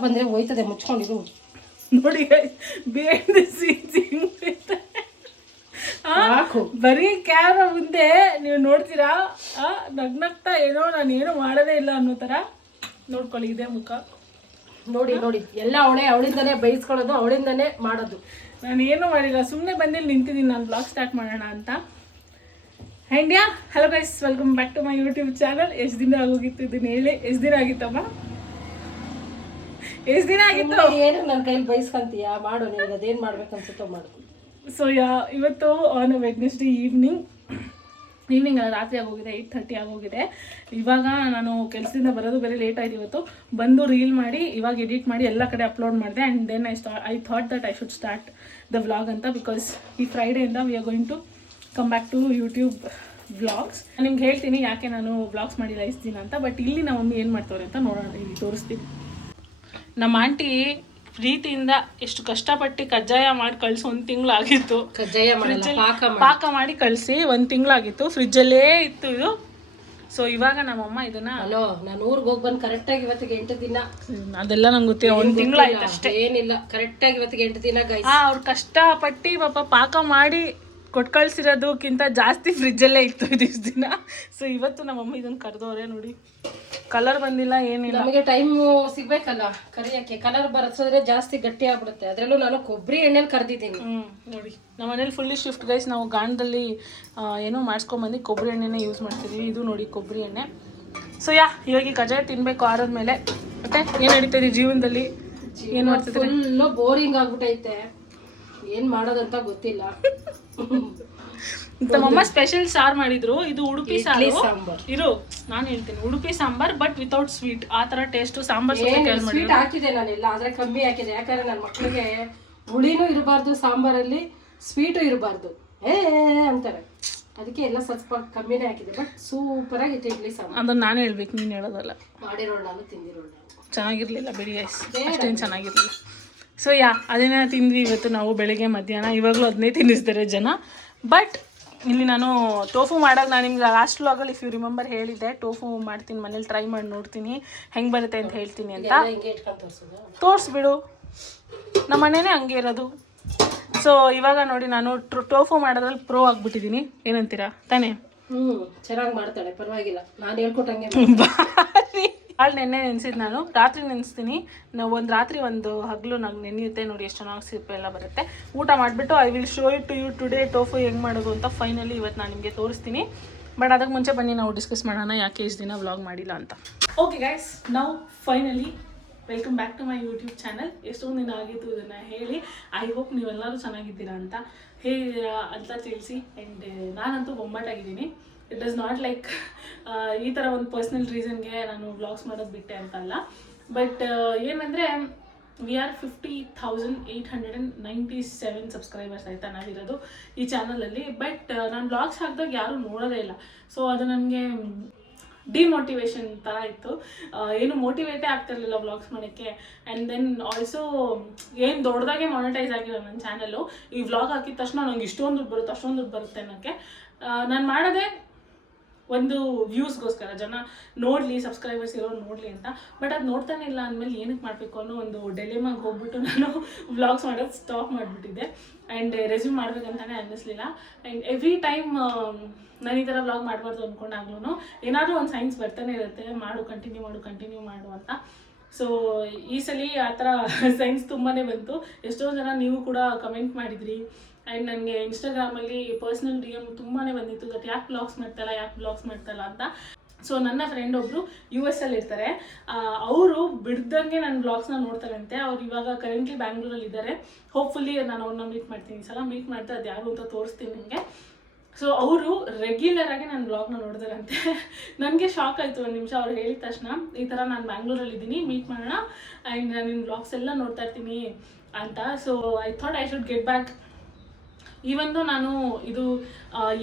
ಬಂದ್ರೆ ಹೋಯ್ತದೆ ಮುಚ್ಕೊಂಡಿರು ನೋಡಿ ಬೇಡ ಸಾಕು. ಬರೀ ಕ್ಯಾಮ್ರಾ ಮುಂದೆ ನೀವು ನೋಡ್ತೀರಾ? ಆ, ನಗ್ನಗ್ತಾ ಏನೋ ನಾನು ಏನು ಮಾಡೋದೇ ಇಲ್ಲ ಅನ್ನೋ ಥರ ನೋಡ್ಕೊಳ್ಳಿ ಇದೇ ಮುಖ. ನೋಡಿ ನೋಡಿ ಎಲ್ಲ ಅವಳೆ ಅವಳಿಂದನೇ ಬೈಸ್ಕೊಳ್ಳೋದು ಅವಳಿಂದನೇ ಮಾಡೋದು. ನಾನು ಏನು ಮಾಡಿಲ್ಲ ಸುಮ್ಮನೆ ಬಂದಿಲ್ಲಿ ನಿಂತಿದ್ದೀನಿ ನಾನು ಬ್ಲಾಗ್ ಸ್ಟಾರ್ಟ್ ಮಾಡೋಣ ಅಂತ. ಹೆಂಡ್ಯಾ hello guys welcome back to my YouTube channel ಎಷ್ಟು ದಿನ ಆಗೋಗಿತ್ತು ಇದನ್ನು ಹೇಳಿ? ಎಷ್ಟು ದಿನ ಆಗಿತ್ತಮ್ಮ? ಎಷ್ಟು ದಿನ ಆಗಿತ್ತು? ಏನು ನನ್ನ ಕೈಲಿ ಬಯಸ್ಕೊಂತೀಯ ಮಾಡು ನಿನ್ಗೆ ಅದೇನ್ ಮಾಡ್ಬೇಕು ಅನ್ಸುತ್ತೋ ಮಾಡು. ಸೊ ಯಾ ಇವತ್ತು ಆನ್ ವೆಡ್ನೆಸ್ಡೇ ಈವ್ನಿಂಗ್ ಈವ್ನಿಂಗ್ ಅಲ್ಲ ರಾತ್ರಿ ಆಗೋಗಿದೆ ಏಯ್ಟ್ ಥರ್ಟಿ ಆಗೋಗಿದೆ. ಇವಾಗ ನಾನು ಕೆಲಸದಿಂದ ಬರೋದು ಬೇರೆ ಲೇಟ್ ಆಯ್ತು ಇವತ್ತು. ಬಂದು ರೀಲ್ ಮಾಡಿ ಇವಾಗ ಎಡಿಟ್ ಮಾಡಿ ಎಲ್ಲ ಕಡೆ ಅಪ್ಲೋಡ್ ಮಾಡಿದೆ. And then I sta I thought that I should start the vlog ಅಂತ ಬಿಕಾಸ್ ಈ ಫ್ರೈಡೆಯಿಂದ we are going to come back to YouTube vlogs ನಿಮ್ಗೆ ಹೇಳ್ತೀನಿ ಯಾಕೆ ನಾನು ವ್ಲಾಗ್ಸ್ ಮಾಡಿಲ್ಲ ಇಷ್ಟು ದಿನ ಅಂತ ಬಟ್ ಇಲ್ಲಿ ಮಮ್ಮಿ ಏನು ಮಾಡ್ತವ್ರೆ ಅಂತ ನೋಡೋಣ ಇಲ್ಲಿ ತೋರಿಸ್ತೀನಿ. ನಮ್ಮ ಆಂಟಿ ಪ್ರೀತಿಯಿಂದ ಎಷ್ಟು ಕಷ್ಟಪಟ್ಟು ಕಜ್ಜಾಯ ಮಾಡಿ ಕಳ್ಸಿ ಒಂದು ತಿಂಗಳು ಆಗಿತ್ತು. ಕಜ್ಜಾಯ ಪಾಕ ಮಾಡು. ಪಾಕ ಮಾಡಿ ಕಳಿಸಿ ಒಂದು ತಿಂಗಳಾಗಿತ್ತು. ಫ್ರಿಜ್ಜಲ್ಲೇ ಇತ್ತು ಇದು. ಸೊ ಇವಾಗ ನಮ್ಮಮ್ಮ ಇದನ್ನ ಹಲೋ ನಾನು ಊರಿಗೆ ಹೋಗಿ ಬಂದು ಕರೆಕ್ಟಾಗಿ ಇವತ್ತಿಗೆ ಎಂಟು ದಿನ. ಅದೆಲ್ಲ ನಂಗೆ ಗೊತ್ತಿಲ್ಲ. ಒಂದು ತಿಂಗಳಾಯ್ತು ಅಷ್ಟೇ ಏನಿಲ್ಲ ಕರೆಕ್ಟಾಗಿ ಇವತ್ತಿಗೆ ಎಂಟು ದಿನ ಅವ್ರು ಕಷ್ಟಪಟ್ಟು ಪಾಪ ಪಾಕ ಮಾಡಿ ಕೊಟ್ಟು ಕಳ್ಸಿರೋದಕ್ಕಿಂತ ಜಾಸ್ತಿ ಫ್ರಿಜ್ಜಲ್ಲೇ ಇತ್ತು ಇದಿಷ್ಟು ದಿನ ಸೊ ಇವತ್ತು ನಮ್ಮ ಅಮ್ಮ ಇದನ್ನು ಕರೆದವ್ರೆ ನೋಡಿ. ಕಲರ್ ಬಂದಿಲ್ಲ ಏನಿಲ್ಲ. ನಮಗೆ ಟೈಮು ಸಿಗಬೇಕಲ್ಲ ಕರಿಯಕ್ಕೆ. ಕಲರ್ ಬರೆಸೋದ್ರೆ ಜಾಸ್ತಿ ಗಟ್ಟಿ ಆಗ್ಬಿಡುತ್ತೆ. ಅದರಲ್ಲೂ ನಾನು ಕೊಬ್ಬರಿ ಎಣ್ಣೆಲಿ ಕರೆದಿದ್ದೀನಿ. ನೋಡಿ. ನಮ್ಮ ಮನೇಲಿ ಫುಲ್ಲಿ ಶಿಫ್ಟ್ ಗೈಸ್ ನಾವು ಗಾಣದಲ್ಲಿ ಏನೋ ಮಾಡಿಸ್ಕೊಂಬಂದು ಕೊಬ್ಬರಿ ಎಣ್ಣೆನೇ ಯೂಸ್ ಮಾಡ್ತಿದ್ವಿ. ಇದು ನೋಡಿ ಕೊಬ್ಬರಿ ಎಣ್ಣೆ. ಸೊ ಯಾ ಇವಾಗ ಈ ಕಜಾಯ ತಿನ್ನಬೇಕು ಆರದ್ಮೇಲೆ. ಮತ್ತೆ ಏನು ನಡೀತದೆ ಜೀವನದಲ್ಲಿ? ಏನು ಮಾಡ್ತಿದ್ರೆ ಫುಲ್ಲು ಬೋರಿಂಗ್ ಆಗ್ಬಿಟ್ಟೈತೆ ಏನ್ ಮಾಡೋದಂತ ಗೊತ್ತಿಲ್ಲ. ನಮ್ಮಮ್ಮ ಸ್ಪೆಷಲ್ ಸಾರ್ ಮಾಡಿದ್ರು. ಇದು ಉಡುಪಿ ಸಾರು. ಸಾಂಬಾರ್. ಇರು ನಾನು ಹೇಳ್ತೀನಿ. Udupi sambar but without sweet ಆ ತರ ಟೇಸ್ಟ್ ಸಾಂಬಾರ್ ಸ್ವೀಟ್ ಹಾಕಿದೆ ನಾನೆಲ್ಲ ಆದ್ರೆ ಕಮ್ಮಿ ಹಾಕಿದೆ. ಯಾಕಂದ್ರೆ ನನ್ನ ಮಕ್ಕಳಿಗೆ ಹುಳಿನೂ ಇರಬಾರ್ದು ಸಾಂಬಾರಲ್ಲಿ ಸ್ವೀಟು ಇರಬಾರ್ದು. ಏ ಅಂತಾರೆ. ಅದಕ್ಕೆ ಎಲ್ಲ ಸ್ವಲ್ಪ ಕಮ್ಮಿನೇ ಹಾಕಿದೆ ಬಟ್ ಸೂಪರ್ ಆಗಿತ್ತು ಇಡ್ಲಿ ಸಾಂಬಾರ್. ಅದನ್ನ ನಾನು ಹೇಳ್ಬೇಕು ನೀನು ಹೇಳೋದಲ್ಲ. ಮಾಡಿರೋಣ ನಾನು ತಿಂದಿರೋಣ ನಾನು. ಚೆನ್ನಾಗಿರ್ಲಿಲ್ಲ ಬಿಡಿ ಗೈಸ್ ಅಷ್ಟೇನು ಚೆನ್ನಾಗಿರ್ಲಿಲ್ಲ. ಸೊ ಯಾ ಅದನ್ನ ತಿಂದ್ವಿ ಇವತ್ತು ನಾವು ಬೆಳಿಗ್ಗೆ ಮಧ್ಯಾಹ್ನ. ಇವಾಗಲೂ ಅದನ್ನೇ ತಿನ್ನಿಸ್ತಾರೆ ಜನ. ಬಟ್ ಇಲ್ಲಿ ನಾನು ಟೋಫು ಮಾಡೋದು ನಾನು ನಿಮ್ಗೆ ಲಾಸ್ಟ್ ವ್ಲಾಗಲ್ಲಿ ಇಫ್ ಯು ರಿಮೆಂಬರ್ ಹೇಳಿದ್ದೆ ಟೋಫು ಮಾಡ್ತೀನಿ ಮನೇಲಿ ಟ್ರೈ ಮಾಡಿ ನೋಡ್ತೀನಿ. ಹೆಂಗೆ ಬರುತ್ತೆ ಅಂತ ಹೇಳ್ತೀನಿ ಅಂತ. ತೋರಿಸ್ಬಿಡು ನಮ್ಮ ಮನೇನೇ ಹಂಗೆ ಇರೋದು. ಸೊ ಇವಾಗ ನೋಡಿ ನಾನು ಟ್ರೋ- ಟೋಫು ಮಾಡೋದ್ರಲ್ಲಿ ಪ್ರೋ ಆಗಿಬಿಟ್ಟಿದ್ದೀನಿ ಏನಂತೀರಾ? ತಾನೇ? ಹ್ಞೂ ಚೆನ್ನಾಗಿ ಮಾಡ್ತಾಳೆ ಪರವಾಗಿಲ್ಲ. ನಾನು ಹೇಳ್ಕೊಟ್ಟಂಗೆ ಭಾಳ ನೆನ್ನೆ ನೆನೆಸಿದ್ ನಾನು. ರಾತ್ರಿ ನೆನೆಸ್ತೀನಿ. ನಾವು ಒಂದು ರಾತ್ರಿ ಒಂದು ಹಗಲು ನಂಗೆ ನೆನೆಯುತ್ತೆ ನೋಡಿ ಎಷ್ಟು ಚೆನ್ನಾಗಿ ಸಿಪ್ಪೆ ಎಲ್ಲ ಬರುತ್ತೆ. ಊಟ ಮಾಡಿಬಿಟ್ಟು I will show it to you today tofu ಹೆಂಗೆ ಮಾಡೋದು ಅಂತ ಫೈನಲಿ ಇವತ್ತು ನಾನು ನಿಮಗೆ ತೋರಿಸ್ತೀನಿ. ಬಟ್ ಅದಕ್ಕೆ ಮುಂಚೆ ಬನ್ನಿ, ನಾವು ಡಿಸ್ಕಸ್ ಮಾಡೋಣ ಯಾಕೆ ಇಷ್ಟು ದಿನ ವ್ಲಾಗ್ ಮಾಡಿಲ್ಲ ಅಂತ. ಓಕೆ ಗೈಸ್ ನಾವು finally welcome back to my YouTube channel ಎಷ್ಟೊಂದು ದಿನ ಆಗಿತ್ತು ಇದನ್ನು ಹೇಳಿ. ಐ ಹೋಪ್ ನೀವೆಲ್ಲರೂ ಚೆನ್ನಾಗಿದ್ದೀರಾ ಅಂತ. ಹೇಳಿ ಅಂತ ತಿಳಿಸಿ. ಆ್ಯಂಡ್ ನಾನಂತೂ ಬೊಂಬಾಟಾಗಿದ್ದೀನಿ. ಇಟ್ ಡಸ್ ನಾಟ್ ಲೈಕ್ ಈ ಥರ ಒಂದು ಪರ್ಸ್ನಲ್ ರೀಸನ್ಗೆ ನಾನು ವ್ಲಾಗ್ಸ್ ಮಾಡೋದು ಬಿಟ್ಟೆ ಅಂತಲ್ಲ. ಬಟ್ ಏನಂದರೆ we are fifty thousand eight hundred and ninety seven subscribers ಆಯಿತಾ ನಾವಿರೋದು ಈ ಚಾನಲಲ್ಲಿ ಬಟ್ ನಾನು ವ್ಲಾಗ್ಸ್ ಹಾಕಿದಾಗ ಯಾರೂ ನೋಡೋದೇ ಇಲ್ಲ. ಸೊ ಅದು ನನಗೆ ಡಿಮೋಟಿವೇಶನ್ ಥರ ಇತ್ತು. ಆ, ಏನು ಮೋಟಿವೇಟೇ ಆಗ್ತಿರ್ಲಿಲ್ಲ ವ್ಲಾಗ್ಸ್ ಮಾಡೋಕ್ಕೆ. ಆ್ಯಂಡ್ ದೆನ್ ಆಲ್ಸೋ ಏನು ದೊಡ್ಡದಾಗೆ ಮಾನಿಟೈಸ್ ಆಗಿರೋ ನನ್ನ ಚಾನಲ್ಲು ಈ ವ್ಲಾಗ್ ಹಾಕಿದ ತಕ್ಷಣ ನನಗೆ ಇಷ್ಟೊಂದು ದುಡ್ಡು ಬರುತ್ತೆ ಅಷ್ಟೊಂದು ದುಡ್ಡು ಬರುತ್ತೆ ಅನ್ನೋಕ್ಕೆ. ನಾನು ಮಾಡೋದೇ ಒಂದು ವ್ಯೂಸ್ಗೋಸ್ಕರ ಜನ ನೋಡಲಿ ಸಬ್ಸ್ಕ್ರೈಬರ್ಸ್ ಇರೋರು ನೋಡಲಿ ಅಂತ. ಬಟ್ ಅದು ನೋಡ್ತಾನೆ ಇಲ್ಲ ಅಂದಮೇಲೆ ಏನಕ್ಕೆ ಮಾಡಬೇಕು ಅನ್ನೋ ಒಂದು ಡೆಲಿಮಾಗಿ ಹೋಗ್ಬಿಟ್ಟು ನಾನು ವ್ಲಾಗ್ಸ್ ಮಾಡೋದು ಸ್ಟಾಪ್ ಮಾಡಿಬಿಟ್ಟಿದ್ದೆ. ಆ್ಯಂಡ್ ರೆಸ್ಯೂಮ್ ಮಾಡ್ಬೇಕಂತಾನೆ ಅನ್ನಿಸ್ಲಿಲ್ಲ. ಆ್ಯಂಡ್ ಎವ್ರಿ ಟೈಮ್ ನಾನು ಈ ಥರ ವ್ಲಾಗ್ ಮಾಡಬಾರ್ದು ಅಂದ್ಕೊಂಡಾಗ್ಲೂ ಏನಾದರೂ ಒಂದು ಸೈನ್ಸ್ ಬರ್ತಾನೆ ಇರುತ್ತೆ. ಮಾಡು ಕಂಟಿನ್ಯೂ ಮಾಡು ಕಂಟಿನ್ಯೂ ಮಾಡು ಅಂತ. ಸೊ ಈ ಸಲ ಆ ಥರ ಸೈನ್ಸ್ ತುಂಬಾ ಬಂತು. ಎಷ್ಟೋ ಜನ ನೀವು ಕೂಡ ಕಮೆಂಟ್ ಮಾಡಿದ್ರಿ. ಆ್ಯಂಡ್ ನನಗೆ ಇನ್ಸ್ಟಾಗ್ರಾಮಲ್ಲಿ ಪರ್ಸ್ನಲ್ ಡಿ ಎಂ ತುಂಬಾ ಬಂದಿತ್ತು ದಟ್ ಯಾಕೆ ಬ್ಲಾಗ್ಸ್ ಮಾಡ್ತಲ್ಲ ಯಾಕೆ ಬ್ಲಾಗ್ಸ್ ಮಾಡ್ತಲ್ಲ ಅಂತ. ಸೊ ನನ್ನ ಫ್ರೆಂಡ್ ಒಬ್ಬರು ಯು ಎಸ್ ಅಲ್ಲಿ ಇರ್ತಾರೆ. ಅವರು ಬಿಡ್ದಂಗೆ ನನ್ನ ಬ್ಲಾಗ್ಸ್ನ ನೋಡ್ತಾರಂತೆ. ಅವ್ರು ಇವಾಗ ಕರೆಂಟ್ಲಿ ಬ್ಯಾಂಗ್ಳೂರಲ್ಲಿ ಇದ್ದಾರೆ. ಹೋಪ್ಫುಲ್ಲಿ ನಾನು ಅವ್ರನ್ನ ಮೀಟ್ ಮಾಡ್ತೀನಿ. ಸಲ ಮೀಟ್ ಮಾಡ್ತಾ ಅದು ಯಾರು ಅಂತ ತೋರಿಸ್ತೀನಿ ನಿಮಗೆ. ಸೊ ಅವರು ರೆಗ್ಯುಲರ್ ಆಗಿ ನನ್ನ ಬ್ಲಾಗ್ನ ನೋಡಿದಾರಂತೆ ನನಗೆ ಶಾಕ್ ಆಯಿತು ಒಂದು ನಿಮಿಷ. ಅವ್ರು ಹೇಳಿದ ತಕ್ಷಣ, ಈ ಥರ ನಾನು ಬ್ಯಾಂಗ್ಳೂರಲ್ಲಿ ಇದ್ದೀನಿ. ಮೀಟ್ ಮಾಡೋಣ. ಆ್ಯಂಡ್ ನಾನು ನಿಮ್ಮ ಬ್ಲಾಗ್ಸ್ ಎಲ್ಲ ನೋಡ್ತಾ ಇರ್ತೀನಿ. ಅಂತ. So I thought I should get back ಈವೊಂದು ನಾನು ಇದು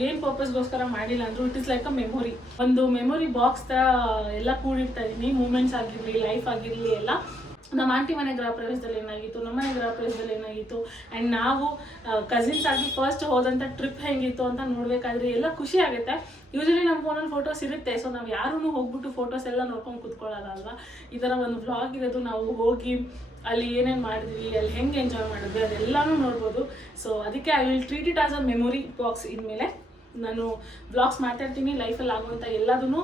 ಏನು ಪರ್ಪಸ್ಗೋಸ್ಕರ ಮಾಡಿಲ್ಲ ಅಂದರೂ it is like a memory ಒಂದು ಮೆಮೊರಿ ಬಾಕ್ಸ್ ತರ ಎಲ್ಲ ಕೂಡಿಡ್ತಾ ಇದ್ದೀನಿ ಮೂಮೆಂಟ್ಸ್ ಆಗಿರಲಿ ಲೈಫ್ ಆಗಿರಲಿ ಎಲ್ಲ. ನಮ್ಮ ಆಂಟಿ ಮನೆ ಗೃಹ ಪ್ರವೇಶದಲ್ಲಿ ಏನಾಗಿತ್ತು, ನಮ್ಮ ಮನೆ ಗೃಹ ಪ್ರವೇಶದಲ್ಲಿ ಏನಾಗಿತ್ತು ಆ್ಯಂಡ್ ನಾವು ಕಸಿನ್ಸ್ ಆಗಿ ಫಸ್ಟ್ ಹೋದಂಥ ಟ್ರಿಪ್ ಹೆಂಗಿತ್ತು ಅಂತ ನೋಡಬೇಕಾದ್ರೆ ಎಲ್ಲ ಖುಷಿ ಆಗುತ್ತೆ. ಯೂಶಲಿ ನಮ್ಮ ಫೋನಲ್ಲಿ ಫೋಟೋಸ್ ಇರುತ್ತೆ ಸೊ ನಾವು ಯಾರೂ ಹೋಗ್ಬಿಟ್ಟು ಫೋಟೋಸ್ ಎಲ್ಲ ನೋಡ್ಕೊಂಡು ಕೂತ್ಕೊಳ್ಳೋಲ್ಲ ಈ ಥರ ಒಂದು ವ್ಲಾಗ್ ಇರೋದು, ನಾವು ಹೋಗಿ ಅಲ್ಲಿ ಏನೇನು ಮಾಡಿದ್ವಿ, ಅಲ್ಲಿ ಹೆಂಗೆ ಎಂಜಾಯ್ ಮಾಡಿದ್ವಿ ಅದೆಲ್ಲನೂ ನೋಡ್ಬೋದು. ಸೊ ಅದಕ್ಕೆ I will treat it as a memory box ಇನ್ಮೇಲೆ ನಾನು ಬ್ಲಾಗ್ಸ್ ಮಾಡ್ತಾ ಇರ್ತೀನಿ ಲೈಫಲ್ಲಿ ಆಗುವಂಥ ಎಲ್ಲದನ್ನು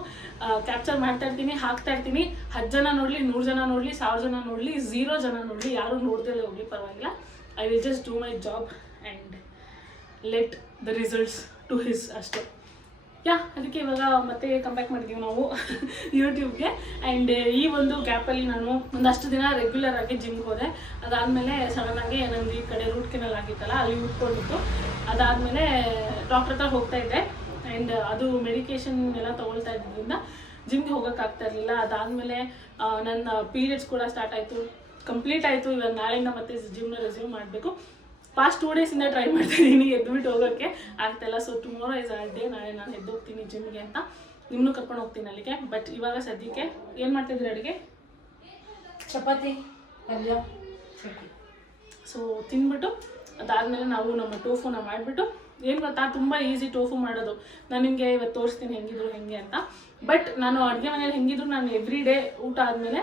ಕ್ಯಾಪ್ಚರ್ ಮಾಡ್ತಾ ಇರ್ತೀನಿ, ಹಾಕ್ತಾ ಇರ್ತೀನಿ. ಹತ್ತು ಜನ ನೋಡಲಿ, ನೂರು ಜನ ನೋಡಲಿ, ಸಾವಿರ ಜನ ನೋಡಲಿ ಝೀರೋ ಜನ ನೋಡಲಿ, ಯಾರು ನೋಡ್ದಲೇ ಹೋಗಲಿ, ಪರವಾಗಿಲ್ಲ. I will just do my job and let the results to his ಅಷ್ಟೇ. ಯಾ ಅದಕ್ಕೆ ಇವಾಗ ಮತ್ತೆ ಕಂಬ್ಯಾಕ್ ಮಾಡಿದೀವಿ ನಾವು ಯೂಟ್ಯೂಬ್ಗೆ ಆ್ಯಂಡ್ ಈ ಒಂದು ಗ್ಯಾಪಲ್ಲಿ ನಾನು ಒಂದಷ್ಟು ದಿನ ರೆಗ್ಯುಲರ್ ಆಗಿ ಜಿಮ್ಗೆ ಹೋದೆ. ಅದಾದಮೇಲೆ ಸಡನ್ನಾಗಿ ನಂದು ಈ ಕಡೆ ರೂಟ್ ಕೆನಲ್ ಆಗಿತ್ತಲ್ಲ, ಅಲ್ಲಿ ಉಟ್ಕೊಂಡಿತ್ತು. ಅದಾದಮೇಲೆ ಡಾಕ್ಟರ್ ಹತ್ರ ಹೋಗ್ತಾ ಇದ್ದೆ. ಆ್ಯಂಡ್ ಅದು ಮೆಡಿಕೇಶನ್ ಎಲ್ಲ ತೊಗೊಳ್ತಾ ಇದ್ದಿದ್ದರಿಂದ ಜಿಮ್ಗೆ ಹೋಗೋಕ್ಕಾಗ್ತಾ ಇರಲಿಲ್ಲ. ಅದಾದಮೇಲೆ ನನ್ನ ಪೀರಿಯಡ್ಸ್ ಕೂಡ ಸ್ಟಾರ್ಟ್ ಆಯಿತು. ಕಂಪ್ಲೀಟ್ ಆಯಿತು. ಇವಾಗ ನಾಳೆಯಿಂದ ಮತ್ತೆ ಜಿಮ್ನ ರೆಸ್ಯೂಮ್ ಮಾಡಬೇಕು. ಪಾಸ್ಟ್ ಟೂ ಡೇಸಿಂದ ಟ್ರೈ ಮಾಡ್ತಾ ಇದ್ದೀನಿ ಎದ್ಬಿಟ್ಟು ಹೋಗೋಕ್ಕೆ ಆಗ್ತಾಯಿಲ್ಲ so tomorrow is all day ನಾಳೆ ನಾನು ಎದ್ದು ಹೋಗ್ತೀನಿ ಜಿಮ್ಗೆ ಅಂತ. ನಿಮ್ಮನ್ನು ಕರ್ಕೊಂಡು ಹೋಗ್ತೀನಿ ಅಲ್ಲಿಗೆ. ಬಟ್ ಇವಾಗ ಸದ್ಯಕ್ಕೆ ಏನು ಮಾಡ್ತಿದ್ರಿ ಅಡುಗೆ? ಚಪಾತಿ ಪಲ್ಯ ಸೊ ತಿಂದ್ಬಿಟ್ಟು ಅದಾದಮೇಲೆ ನಾವು ನಮ್ಮ ಟೋಫುನ ಮಾಡಿಬಿಟ್ಟು ಏನು ಗೊತ್ತಾ? ತುಂಬ ಈಸಿ ಟೋಫು ಮಾಡೋದು. ನಾನು ನಿಮಗೆ ಇವತ್ತು ತೋರಿಸ್ತೀನಿ ಹೆಂಗಿದ್ರು ಹೆಂಗೆ ಅಂತ. ಬಟ್ ನಾನು ಅಡುಗೆ ಮನೇಲಿ ಹೆಂಗಿದ್ರು ನಾನು ಎವ್ರಿ ಡೇ ಊಟ ಆದಮೇಲೆ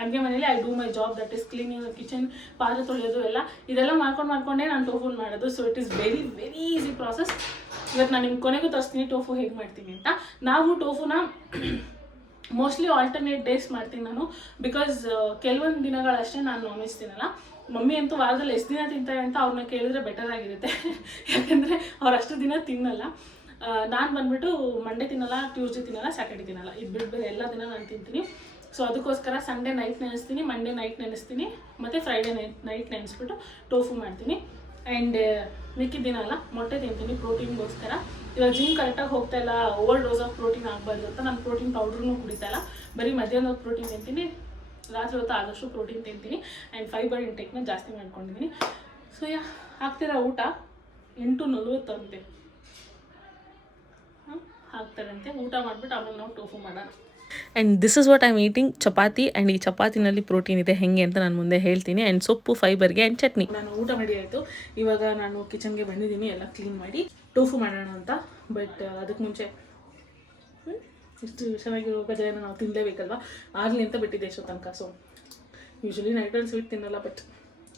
ಅಡುಗೆ ಮನೇಲಿ I do my job that is cleaning kitchen ಪಾತ್ರೆ ತೊಳೆಯೋದು ಎಲ್ಲ. ಇದೆಲ್ಲ ಮಾಡ್ಕೊಂಡು ಮಾಡ್ಕೊಂಡೇ ನಾನು ಟೋಫುನ್ ಮಾಡೋದು. So it is very very easy process ಇವತ್ತು ನಾನು ನಿಮ್ಗೆ ಕೊನೆಗೂ ತೋರಿಸ್ತೀನಿ ಟೋಫು ಹೇಗೆ ಮಾಡ್ತೀನಿ ಅಂತ. ನಾವು ಟೋಫುನ ಮೋಸ್ಟ್ಲಿ ಆಲ್ಟರ್ನೇಟ್ ಡೇಸ್ ಮಾಡ್ತೀನಿ ನಾನು. ಬಿಕಾಸ್ ಕೆಲವೊಂದು ದಿನಗಳಷ್ಟೇ ನಾನು ನಾನ್ ವೆಜ್ ತಿನ್ನಲ್ಲ. ಮಮ್ಮಿ ಅಂತೂ ವಾರದಲ್ಲಿ ಎಷ್ಟು ದಿನ ತಿಂತಾರೆ ಅಂತ ಅವ್ರನ್ನ ಕೇಳಿದ್ರೆ ಬೆಟರ್ ಆಗಿರುತ್ತೆ. ಯಾಕಂದರೆ ಅವ್ರು ಅಷ್ಟು ದಿನ ತಿನ್ನಲ್ಲ. ನಾನು ಬಂದ್ಬಿಟ್ಟು ಮಂಡೇ ತಿನ್ನಲ್ಲ ಟ್ಯೂಸ್ಡೇ ತಿನ್ನಲ್ಲ ಸ್ಯಾಟರ್ಡೇ ತಿನ್ನಲ್ಲ. ಇದು ಬಿಟ್ಟು ಎಲ್ಲ ದಿನ ನಾನು ತಿಂತೀನಿ. ಸೊ ಅದಕ್ಕೋಸ್ಕರ ಸಂಡೇ ನೈಟ್ ನೆನೆಸ್ತೀನಿ ಮಂಡೇ ನೈಟ್ ನೆನೆಸ್ತೀನಿ, ಮತ್ತು ಫ್ರೈಡೇ ನೈಟ್ ನೈಟ್ ನೆನೆಸ್ಬಿಟ್ಟು ಟೋಫು ಮಾಡ್ತೀನಿ. ಆ್ಯಂಡ್ ಮಿಕ್ಕಿದ ದಿನ ಅಲ್ಲ, ಮೊಟ್ಟೆ ತಿಂತೀನಿ ಪ್ರೋಟೀನ್ಗೋಸ್ಕರ. ಇವಾಗ ಜಿಮ್ ಕರೆಕ್ಟಾಗಿ ಹೋಗ್ತಾ ಇಲ್ಲ ಓವರ್ ಡೋಸ್ ಆಫ್ ಪ್ರೋಟೀನ್ ಆಗಬಾರ್ದು ಅಂತ ನಾನು ಪ್ರೋಟೀನ್ ಪೌಡ್ರೂ ಕುಡಿತಾ ಇಲ್ಲ. ಬರೀ ಮಧ್ಯಾಹ್ನ ಪ್ರೋಟೀನ್ ತಿಂತೀನಿ, ರಾತ್ರಿ ಹೊತ್ತು ಆದಷ್ಟು ಪ್ರೋಟೀನ್ ತಿಂತೀನಿ. ಆ್ಯಂಡ್ ಫೈಬರ್ ಇಂಟೇಕ್ನ ಜಾಸ್ತಿ ಮಾಡ್ಕೊಂಡಿದ್ದೀನಿ ಸೊ ಯಾ, ಹಾಕ್ತಿರೋ ಊಟ? ಎಂಟು ನಲ್ವತ್ತಂತೆ ಹಾಕ್ತಾರಂತೆ. ಊಟ ಮಾಡಿಬಿಟ್ಟು ಆಮೇಲೆ ನಾವು ಟೋಫು ಮಾಡೋಣ. And this is what I'm eating chapati and ಈ ಚಪಾತಿನಲ್ಲಿ ಪ್ರೋಟೀನ್ ಇದೆ ಹೆಂಗೆ ಅಂತ ನಾನು ಮುಂದೆ ಹೇಳ್ತೀನಿ. ಆ್ಯಂಡ್ ಸೊಪ್ಪು ಫೈಬರ್ಗೆ ಆ್ಯಂಡ್ ಚಟ್ನಿ. ನಾನು ಊಟ ರೆಡಿ ಆಯಿತು. ಇವಾಗ ನಾನು ಕಿಚನ್ಗೆ ಬಂದಿದ್ದೀನಿ. ಎಲ್ಲ ಕ್ಲೀನ್ ಮಾಡಿ ಟೋಫು ಮಾಡೋಣ ಅಂತ. ಬಟ್ ಅದಕ್ಕೆ ಮುಂಚೆ ಇಷ್ಟು ಚೆನ್ನಾಗಿರೋ ಗಜಾಯನ ನಾವು ತಿನ್ನಲೇಬೇಕಲ್ವಾ ಆಗಲಿ ಅಂತ ಬಿಟ್ಟಿದ್ದೆ ಎಷ್ಟೋ ತನಕ. ಸೊ ಯೂಶಲಿ ಅಲ್ಲಿ ಸ್ವೀಟ್ ತಿನ್ನಲ್ಲ but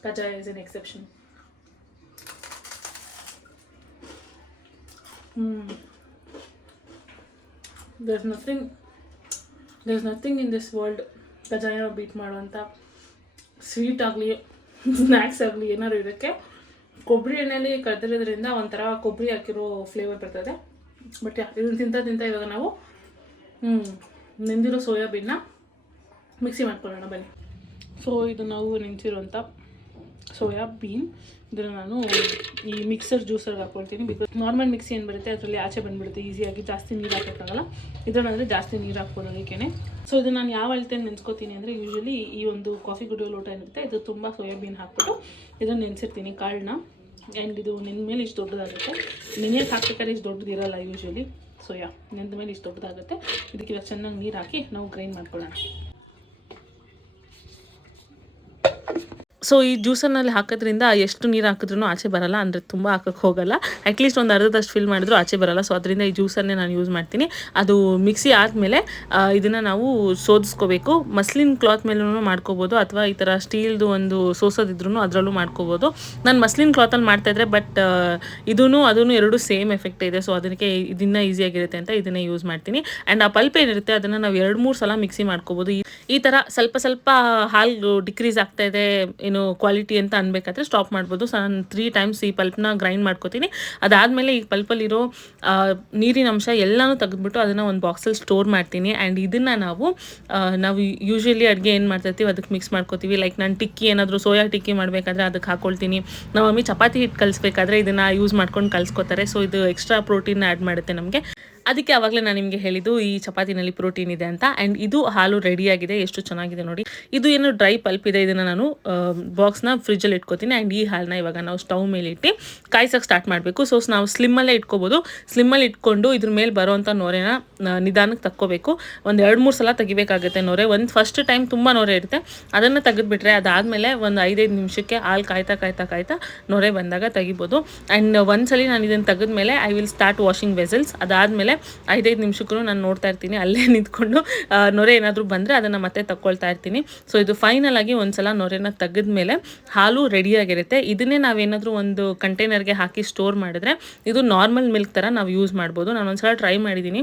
kajjaya is an exception there nothing there is nothing in this world kajjaya beat ಮಾಡುವಂಥ ಸ್ವೀಟ್ ಆಗಲಿ ಸ್ನ್ಯಾಕ್ಸ್ ಆಗಲಿ ಏನಾದ್ರು ಇದಕ್ಕೆ ಕೊಬ್ಬರಿ ಎಣ್ಣೆಯಲ್ಲಿ ಕರೆದಿರೋದ್ರಿಂದ ಒಂಥರ ಕೊಬ್ಬರಿ ಹಾಕಿರೋ ಫ್ಲೇವರ್ ಬರ್ತದೆ. ಬಟ್ ಇದನ್ನು ತಿಂತ ತಿಂತ ಇವಾಗ ನಾವು ನೆಂದಿರೋ ಸೋಯಾಬೀನ್ನ ಮಿಕ್ಸಿ ಮಾಡ್ಕೊಳ್ಳೋಣ ಬನ್ನಿ. ಸೊ ಇದು ನಾವು ನೆನೆಸಿರುವಂಥ ಸೋಯಾಬೀನ್ ಇದನ್ನು ನಾನು ಈ ಮಿಕ್ಸರ್ ಜ್ಯೂಸರ್ ಹಾಕೊಳ್ತೀನಿ ಬಿಕಾಸ್ ನಾರ್ಮಲ್ ಮಿಕ್ಸಿ ಏನು ಬರುತ್ತೆ ಅದರಲ್ಲಿ ಆಚೆ ಬಂದ್ಬಿಡುತ್ತೆ ಈಸಿಯಾಗಿ ಜಾಸ್ತಿ ನೀರು ಹಾಕೋಕ್ಕಾಗಲ್ಲ ಅಂದರೆ ಜಾಸ್ತಿ ನೀರು ಹಾಕ್ಬೋದು ಅದಕ್ಕೇ ಸೊ ಇದು ನಾನು ಯಾವ ಅಳತೆಯಲ್ಲಿ ನೆನೆಸ್ಕೋತೀನಿ ಅಂದರೆ ಯೂಶಲಿ ಈ ಒಂದು ಕಾಫಿ ಕುಡಿಯೋ ಲೋಟ ಏನಿರುತ್ತೆ, ಇದು ತುಂಬ ಸೋಯಾಬೀನ್ ಹಾಕ್ಬಿಟ್ಟು ಇದನ್ನು ನೆನೆಸಿರ್ತೀನಿ, ಕಾಳನ್ನ. ಆ್ಯಂಡ್ ಇದು ನೆಂದ ಮೇಲೆ ಇಷ್ಟು ದೊಡ್ಡದಾಗುತ್ತೆ. ನೆನೆಯಕ್ಕೆ ಹಾಕ್ಬೇಕಾದ್ರೆ ಇಷ್ಟು ದೊಡ್ಡದಿರಲ್ಲ ಯೂಶಲಿ ಸೋಯಾ ಯಾ ನೆಂದ ಮೇಲೆ ಇಷ್ಟು ದೊಡ್ಡದಾಗುತ್ತೆ. ಇದಕ್ಕೆ ಇವಾಗ ಚೆನ್ನಾಗಿ ನೀರು ಹಾಕಿ ನಾವು ಗ್ರೈಂಡ್ ಮಾಡ್ಕೊಳ್ಳೋಣ. ಸೊ ಈ ಜ್ಯೂಸರ್ನಲ್ಲಿ ಹಾಕೋದ್ರಿಂದ ಎಷ್ಟು ನೀರು ಹಾಕಿದ್ರೂ ಆಚೆ ಬರಲ್ಲ, ಅಂದರೆ ತುಂಬ ಹಾಕಕ್ಕೆ ಹೋಗಲ್ಲ. ಅಟ್ಲೀಸ್ಟ್ ಒಂದು ಅರ್ಧದಷ್ಟು ಫಿಲ್ ಮಾಡಿದ್ರು ಆಚೆ ಬರಲ್ಲ. ಸೊ ಅದರಿಂದ ಈ ಜ್ಯೂಸರ್ನೇ ನಾನು ಯೂಸ್ ಮಾಡ್ತೀನಿ. ಅದು ಮಿಕ್ಸಿ ಆದಮೇಲೆ ಇದನ್ನು ನಾವು ಸೋದಿಸ್ಕೋಬೇಕು. ಮಸ್ಲಿನ್ ಕ್ಲಾತ್ ಮೇಲೂ ಮಾಡ್ಕೋಬೋದು, ಅಥವಾ ಈ ಥರ ಸ್ಟೀಲ್ದು ಒಂದು ಸೋಸೋದಿದ್ರೂ ಅದರಲ್ಲೂ ಮಾಡ್ಕೋಬೋದು. ನಾನು ಮಸ್ಲಿನ್ ಕ್ಲಾತಲ್ಲಿ ಇದ್ದರೆ ಬಟ್ ಇದೂ ಅದೂ ಎರಡೂ ಸೇಮ್ ಎಫೆಕ್ಟ್ ಇದೆ. ಸೊ ಅದಕ್ಕೆ ಇದನ್ನ ಈಸಿಯಾಗಿರುತ್ತೆ ಅಂತ ಇದನ್ನೇ ಯೂಸ್ ಮಾಡ್ತೀನಿ. ಆ್ಯಂಡ್ ಆ ಪಲ್ಪ್ ಏನಿರುತ್ತೆ, ಅದನ್ನು ನಾವು ಎರಡು ಮೂರು ಸಲ ಮಿಕ್ಸಿ ಮಾಡ್ಕೋಬೋದು. ಈ- ಥರ ಸ್ವಲ್ಪ ಸ್ವಲ್ಪ ಹಾಲು ಡಿಕ್ರೀಸ್ ಆಗ್ತಾ ಇದೆ ಏನು ಕ್ವಾಲಿಟಿ ಅಂತ ಅನ್ಬೇಕಾದ್ರೆ ಸ್ಟಾಪ್ ಮಾಡ್ಬೋದು. ಸೊ ನಾನು ತ್ರೀ ಟೈಮ್ಸ್ ಈ ಪಲ್ಪ್ನ ಗ್ರೈಂಡ್ ಮಾಡ್ಕೋತೀನಿ. ಅದಾದಮೇಲೆ ಈ ಪಲ್ಪಲ್ಲಿರೋ ನೀರಿನ ಅಂಶ ಎಲ್ಲನೂ ತೆಗೆದ್ಬಿಟ್ಟು ಅದನ್ನು ಒಂದು ಬಾಕ್ಸಲ್ಲಿ ಸ್ಟೋರ್ ಮಾಡ್ತೀನಿ. ಆ್ಯಂಡ್ ಇದನ್ನು ನಾವು ನಾವು ಯೂಶ್ವಲಿ ಅಡುಗೆ ಏನು ಮಾಡ್ತಿರ್ತೀವಿ ಅದಕ್ಕೆ ಮಿಕ್ಸ್ ಮಾಡ್ಕೋತೀವಿ. ಲೈಕ್ ನಾನು ಟಿಕ್ಕಿ ಏನಾದರೂ ಸೋಯಾ ಟಿಕ್ಕಿ ಮಾಡಬೇಕಾದ್ರೆ ಅದಕ್ಕೆ ಹಾಕ್ಕೊಳ್ತೀನಿ ನಮ್ಮ ಮಮ್ಮಿ ಚಪಾತಿ ಹಿಟ್ಟು ಕಲಿಸ್ಬೇಕಾದ್ರೆ ಇದನ್ನು ಯೂಸ್ ಮಾಡ್ಕೊಂಡು ಕಲಿಸ್ಕೋತಾರೆ. ಸೊ ಇದು ಎಕ್ಸ್ಟ್ರಾ ಪ್ರೋಟೀನ್ ಆ್ಯಡ್ ಮಾಡುತ್ತೆ ನಮಗೆ. ಅದಕ್ಕೆ ಆವಾಗಲೇ ನಾನು ನಿಮಗೆ ಹೇಳಿದ್ದು ಈ ಚಪಾತಿನಲ್ಲಿ ಪ್ರೋಟೀನ್ ಇದೆ ಅಂತ. ಆ್ಯಂಡ್ ಇದು ಹಾಲು ರೆಡಿಯಾಗಿದೆ ಎಷ್ಟು ಚೆನ್ನಾಗಿದೆ ನೋಡಿ. ಇದು ಏನು ಡ್ರೈ ಪಲ್ಪ್ ಇದೆ, ಇದನ್ನು ನಾನು ಬಾಕ್ಸ್ನ ಫ್ರಿಜ್ಜಲ್ಲಿ ಇಟ್ಕೋತೀನಿ. ಆ್ಯಂಡ್ ಈ ಹಾಲನ್ನ ಇವಾಗ ನಾವು ಸ್ಟವ್ ಮೇಲೆ ಇಟ್ಟು ಕಾಯಿಸೋಕೆ ಸ್ಟಾರ್ಟ್ ಮಾಡಬೇಕು. ಸೊ ನಾವು ಸ್ಲಿಮ್ಮಲ್ಲೇ ಇಟ್ಕೋಬೋದು. ಸ್ಲಿಮ್ಮಲ್ಲಿ ಇಟ್ಕೊಂಡು ಇದ್ರ ಮೇಲೆ ಬರೋವಂಥ ನೊರೆನ ನಿಧಾನಕ್ಕೆ ತಕ್ಕೋಬೇಕು. ಒಂದು ಎರಡು ಮೂರು ಸಲ ತೆಗಿಬೇಕಾಗುತ್ತೆ ನೊರೆ. ಒಂದು ಫಸ್ಟ್ ಟೈಮ್ ತುಂಬ ನೊರೆ ಇರುತ್ತೆ. ಅದನ್ನು ತೆಗೆದುಬಿಟ್ರೆ ಅದಾದಮೇಲೆ ಒಂದು ಐದೈದು ನಿಮಿಷಕ್ಕೆ ಹಾಲು ಕಾಯ್ತಾ ಕಾಯ್ತಾ ಕಾಯ್ತಾ ನೊರೆ ಬಂದಾಗ ತೆಗಿಬೋದು. ಆ್ಯಂಡ್ ಒಂದ್ಸಲಿ ನಾನು ಇದನ್ನು ತೆಗೆದ್ಮೇಲೆ I will start washing vessels ಅದಾದಮೇಲೆ ಐದೈದು ನಿಮಿಷಕ್ಕೂ ನಾನು ನೋಡ್ತಾ ಇರ್ತೀನಿ, ಅಲ್ಲೇ ನಿಂತ್ಕೊಂಡು ನೊರೆ ಏನಾದರೂ ಬಂದರೆ ಅದನ್ನು ಮತ್ತೆ ತಗೊಳ್ತಾ ಇರ್ತೀನಿ. ಸೊ ಇದು ಫೈನಲ್ ಆಗಿ ಒಂದ್ಸಲ ನೊರೆನ ತೆಗೆದ್ಮೇಲೆ ಹಾಲು ರೆಡಿಯಾಗಿರುತ್ತೆ ಇದನ್ನೇ ನಾವೇನಾದರೂ ಒಂದು ಕಂಟೈನರ್ಗೆ ಹಾಕಿ ಸ್ಟೋರ್ ಮಾಡಿದ್ರೆ ಇದು ನಾರ್ಮಲ್ ಮಿಲ್ಕ್ ಥರ ನಾವು ಯೂಸ್ ಮಾಡ್ಬೋದು. ನಾನು ಒಂದ್ಸಲ ಟ್ರೈ ಮಾಡಿದ್ದೀನಿ.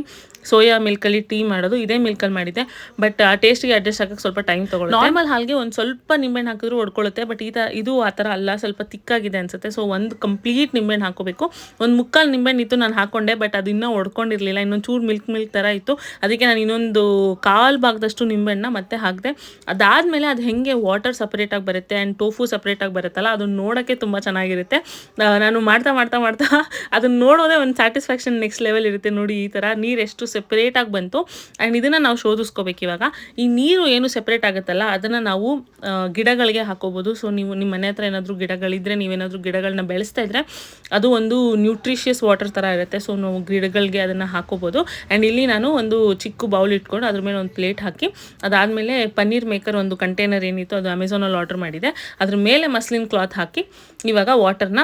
ಸೋಯಾ ಮಿಲ್ಕಲ್ಲಿ ಟೀ ಮಾಡೋದು, ಇದೇ ಮಿಲ್ಕಲ್ಲಿ ಮಾಡಿದ್ದೆ. ಬಟ್ ಆ ಟೇಸ್ಟಿಗೆ ಅಡ್ಜಸ್ಟ್ ಆಗಕ್ಕೆ ಸ್ವಲ್ಪ ಟೈಮ್ ತಗೊಳ್ಳುತ್ತೆ ನಾರ್ಮಲ್ ಹಾಲ್ಗೆ ಒಂದು ಸ್ವಲ್ಪ ನಿಂಬೆಹಣ್ಣು ಹಾಕಿದ್ರು ಹೊಡ್ಕೊಳ್ಳುತ್ತೆ ಬಟ್ ಈ ಥರ ಇದು ಆ ಥರ ಅಲ್ಲ, ಸ್ವಲ್ಪ ತಿಕ್ಕಾಗಿದೆ ಅನ್ಸುತ್ತೆ. ಸೊ ಒಂದು ಕಂಪ್ಲೀಟ್ ನಿಂಬೆಹಣ್ಣು ಹಾಕೋಬೇಕು ಒಂದು ಮುಕ್ಕಾಲು ನಿಂಬೆಹಣ್ಣು ಇತ್ತು, ನಾನು ಹಾಕೊಂಡೆ ಬಟ್ ಅದು ಇನ್ನೂ ಹೊಡ್ಕೊಂಡಿರಲಿಲ್ಲ ಇನ್ನೊಂದು ಚೂರು ಮಿಲ್ಕ್ ಮಿಲ್ಕ್ ಥರ ಇತ್ತು. ಅದಕ್ಕೆ ನಾನು ಇನ್ನೊಂದು ಕಾಲು ಭಾಗದಷ್ಟು ನಿಂಬೆಹಣ್ಣ ಮತ್ತೆ ಹಾಕಿದೆ. ಅದಾದಮೇಲೆ ಅದು ಹೆಂಗೆ ವಾಟರ್ ಸಪ್ರೇಟಾಗಿ ಬರುತ್ತೆ ಆ್ಯಂಡ್ ಟೋಫು ಸಪ್ರೇಟಾಗಿ ಬರುತ್ತಲ್ಲ ಅದನ್ನು ನೋಡೋಕ್ಕೆ ತುಂಬ ಚೆನ್ನಾಗಿರುತ್ತೆ. ನಾನು ಮಾಡ್ತಾ ಮಾಡ್ತಾ ಮಾಡ್ತಾ ಅದನ್ನು ನೋಡೋದೇ ಒಂದು ಸ್ಯಾಟಿಸ್ಫ್ಯಾಕ್ಷನ್ ನೆಕ್ಸ್ಟ್ ಲೆವೆಲ್ ಇರುತ್ತೆ ನೋಡಿ ಈ ಥರ ನೀರು ಎಷ್ಟು ಸೆಪ್ರೇಟಾಗಿ ಬಂತು ಆ್ಯಂಡ್ ಇದನ್ನು ನಾವು ಶೋಧಿಸ್ಕೋಬೇಕು ಇವಾಗ. ಈ ನೀರು ಏನು ಸೆಪ್ರೇಟ್ ಆಗುತ್ತಲ್ಲ, ಅದನ್ನು ನಾವು ಗಿಡಗಳಿಗೆ ಹಾಕೋಬೋದು. ಸೊ ನೀವು ನಿಮ್ಮ ಮನೆ ಹತ್ರ ಏನಾದರೂ ಗಿಡಗಳಿದ್ರೆ, ನೀವೇನಾದರೂ ಗಿಡಗಳನ್ನ ಬೆಳೆಸ್ತಾ ಇದ್ರೆ, ಅದು ಒಂದು ನ್ಯೂಟ್ರಿಷಿಯಸ್ ವಾಟರ್ ಥರ ಇರುತ್ತೆ. ಸೊ ನಾವು ಗಿಡಗಳಿಗೆ ಅದನ್ನು ಹಾಕೋಬೋದು. ಆ್ಯಂಡ್ ಇಲ್ಲಿ ನಾನು ಒಂದು ಚಿಕ್ಕ ಬೌಲ್ ಇಟ್ಕೊಂಡು ಅದ್ರ ಮೇಲೆ ಒಂದು ಪ್ಲೇಟ್ ಹಾಕಿ, ಅದಾದಮೇಲೆ ಪನ್ನೀರ್ ಮೇಕರ್ ಒಂದು ಕಂಟೈನರ್ ಏನಿತ್ತು ಅದು ಅಮೆಝಾನಲ್ಲಿ ಆರ್ಡರ್ ಮಾಡಿದೆ. ಅದ್ರ ಮೇಲೆ ಮಸ್ಲಿನ್ ಕ್ಲಾತ್ ಹಾಕಿ, ಇವಾಗ ವಾಟರ್ನ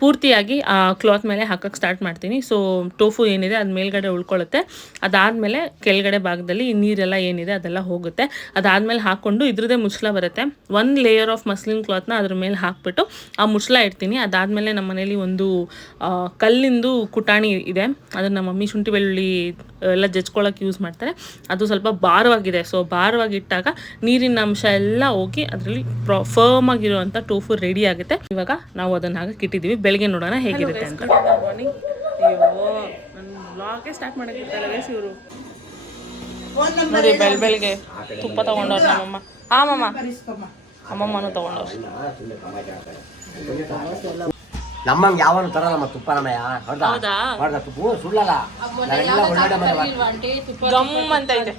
ಪೂರ್ತಿಯಾಗಿ ಆ ಕ್ಲಾತ್ ಮೇಲೆ ಹಾಕೋಕ್ಕೆ ಸ್ಟಾರ್ಟ್ ಮಾಡ್ತೀನಿ. ಸೊ ಟೋಫು ಏನಿದೆ ಅದು ಮೇಲ್ಗಡೆ ಉಳ್ಕೊಳ್ಳುತ್ತೆ. ಅದಾದಮೇಲೆ ಕೆಳಗಡೆ ಭಾಗದಲ್ಲಿ ನೀರೆಲ್ಲ ಏನಿದೆ ಅದೆಲ್ಲ ಹೋಗುತ್ತೆ. ಅದಾದಮೇಲೆ ಹಾಕ್ಕೊಂಡು ಇದ್ರದ್ದೇ ಮುಚ್ಚಳ ಬರುತ್ತೆ. ಒಂದು ಲೇಯರ್ ಆಫ್ ಮಸ್ಲಿನ್ ಕ್ಲಾತ್ನ ಅದ್ರ ಮೇಲೆ ಹಾಕ್ಬಿಟ್ಟು ಆ ಮುಚ್ಚಳ ಇಡ್ತೀನಿ. ಅದಾದಮೇಲೆ ನಮ್ಮ ಮನೇಲಿ ಒಂದು ಕಲ್ಲಿಂದು ಕುಟಾಣಿ ಇದೆ. ಅದನ್ನು ಮಮ್ಮಿ ಶುಂಠಿ ಬೆಳ್ಳುಳ್ಳಿ ಎಲ್ಲ ಜಜ್ಕೊಳ್ಳೋಕೆ ಯೂಸ್ ಮಾಡ್ತಾರೆ. ಅದು ಸ್ವಲ್ಪ ಭಾರವಾಗಿದೆ. ಸೊ ಭಾರವಾಗಿ ಇಟ್ಟಾಗ ನೀರಿನ ಅಂಶ ಎಲ್ಲ ಹೋಗಿ ಅದರಲ್ಲಿ ಪ್ರಾ ಫರ್ಮ್ ಆಗಿರುವಂಥ ಟೋಫು ರೆಡಿ ಆಗುತ್ತೆ. ಇವಾಗ ನಾವು ಅದನ್ನು ಹಾಗೆ ಇಟ್ಟಿದ್ದೀವಿ. ಬೆಳಗ್ಗೆ ನೋಡೋಣ ಹೇಗಿರುತ್ತೆ ಅಂತ. ಅಯ್ಯೋ ನನ್ನ ಬ್ಲಾಗೇ ಸ್ಟಾರ್ಟ್ ಮಾಡೋಕ್ಕಿರ್ತಲ್ಲ ವೇಸ್ ಇವರು. ನೋಡಿ ಬೆಳ್ ಬೆಳಗ್ಗೆ ತುಪ್ಪ ತಗೊಂಡವ್ರು ನಮ್ಮಮ್ಮ. ಆ ಮಮ್ಮ ಅಮ್ಮಮ್ಮನೂ ತಗೊಂಡವ್ರು. ನಮ್ಮಂಗೆ ಯಾವನು ತುಪ್ಪ ನಮ್ಮಯ್ಯ ಹೊಡ್ದ? ಹೌದಾ? ಹೊಡ್ದ? ತುಪ್ಪ ಸುಳ್ಳಲ್ಲ. ಗಮ್ ಅಂತ ಐತೆ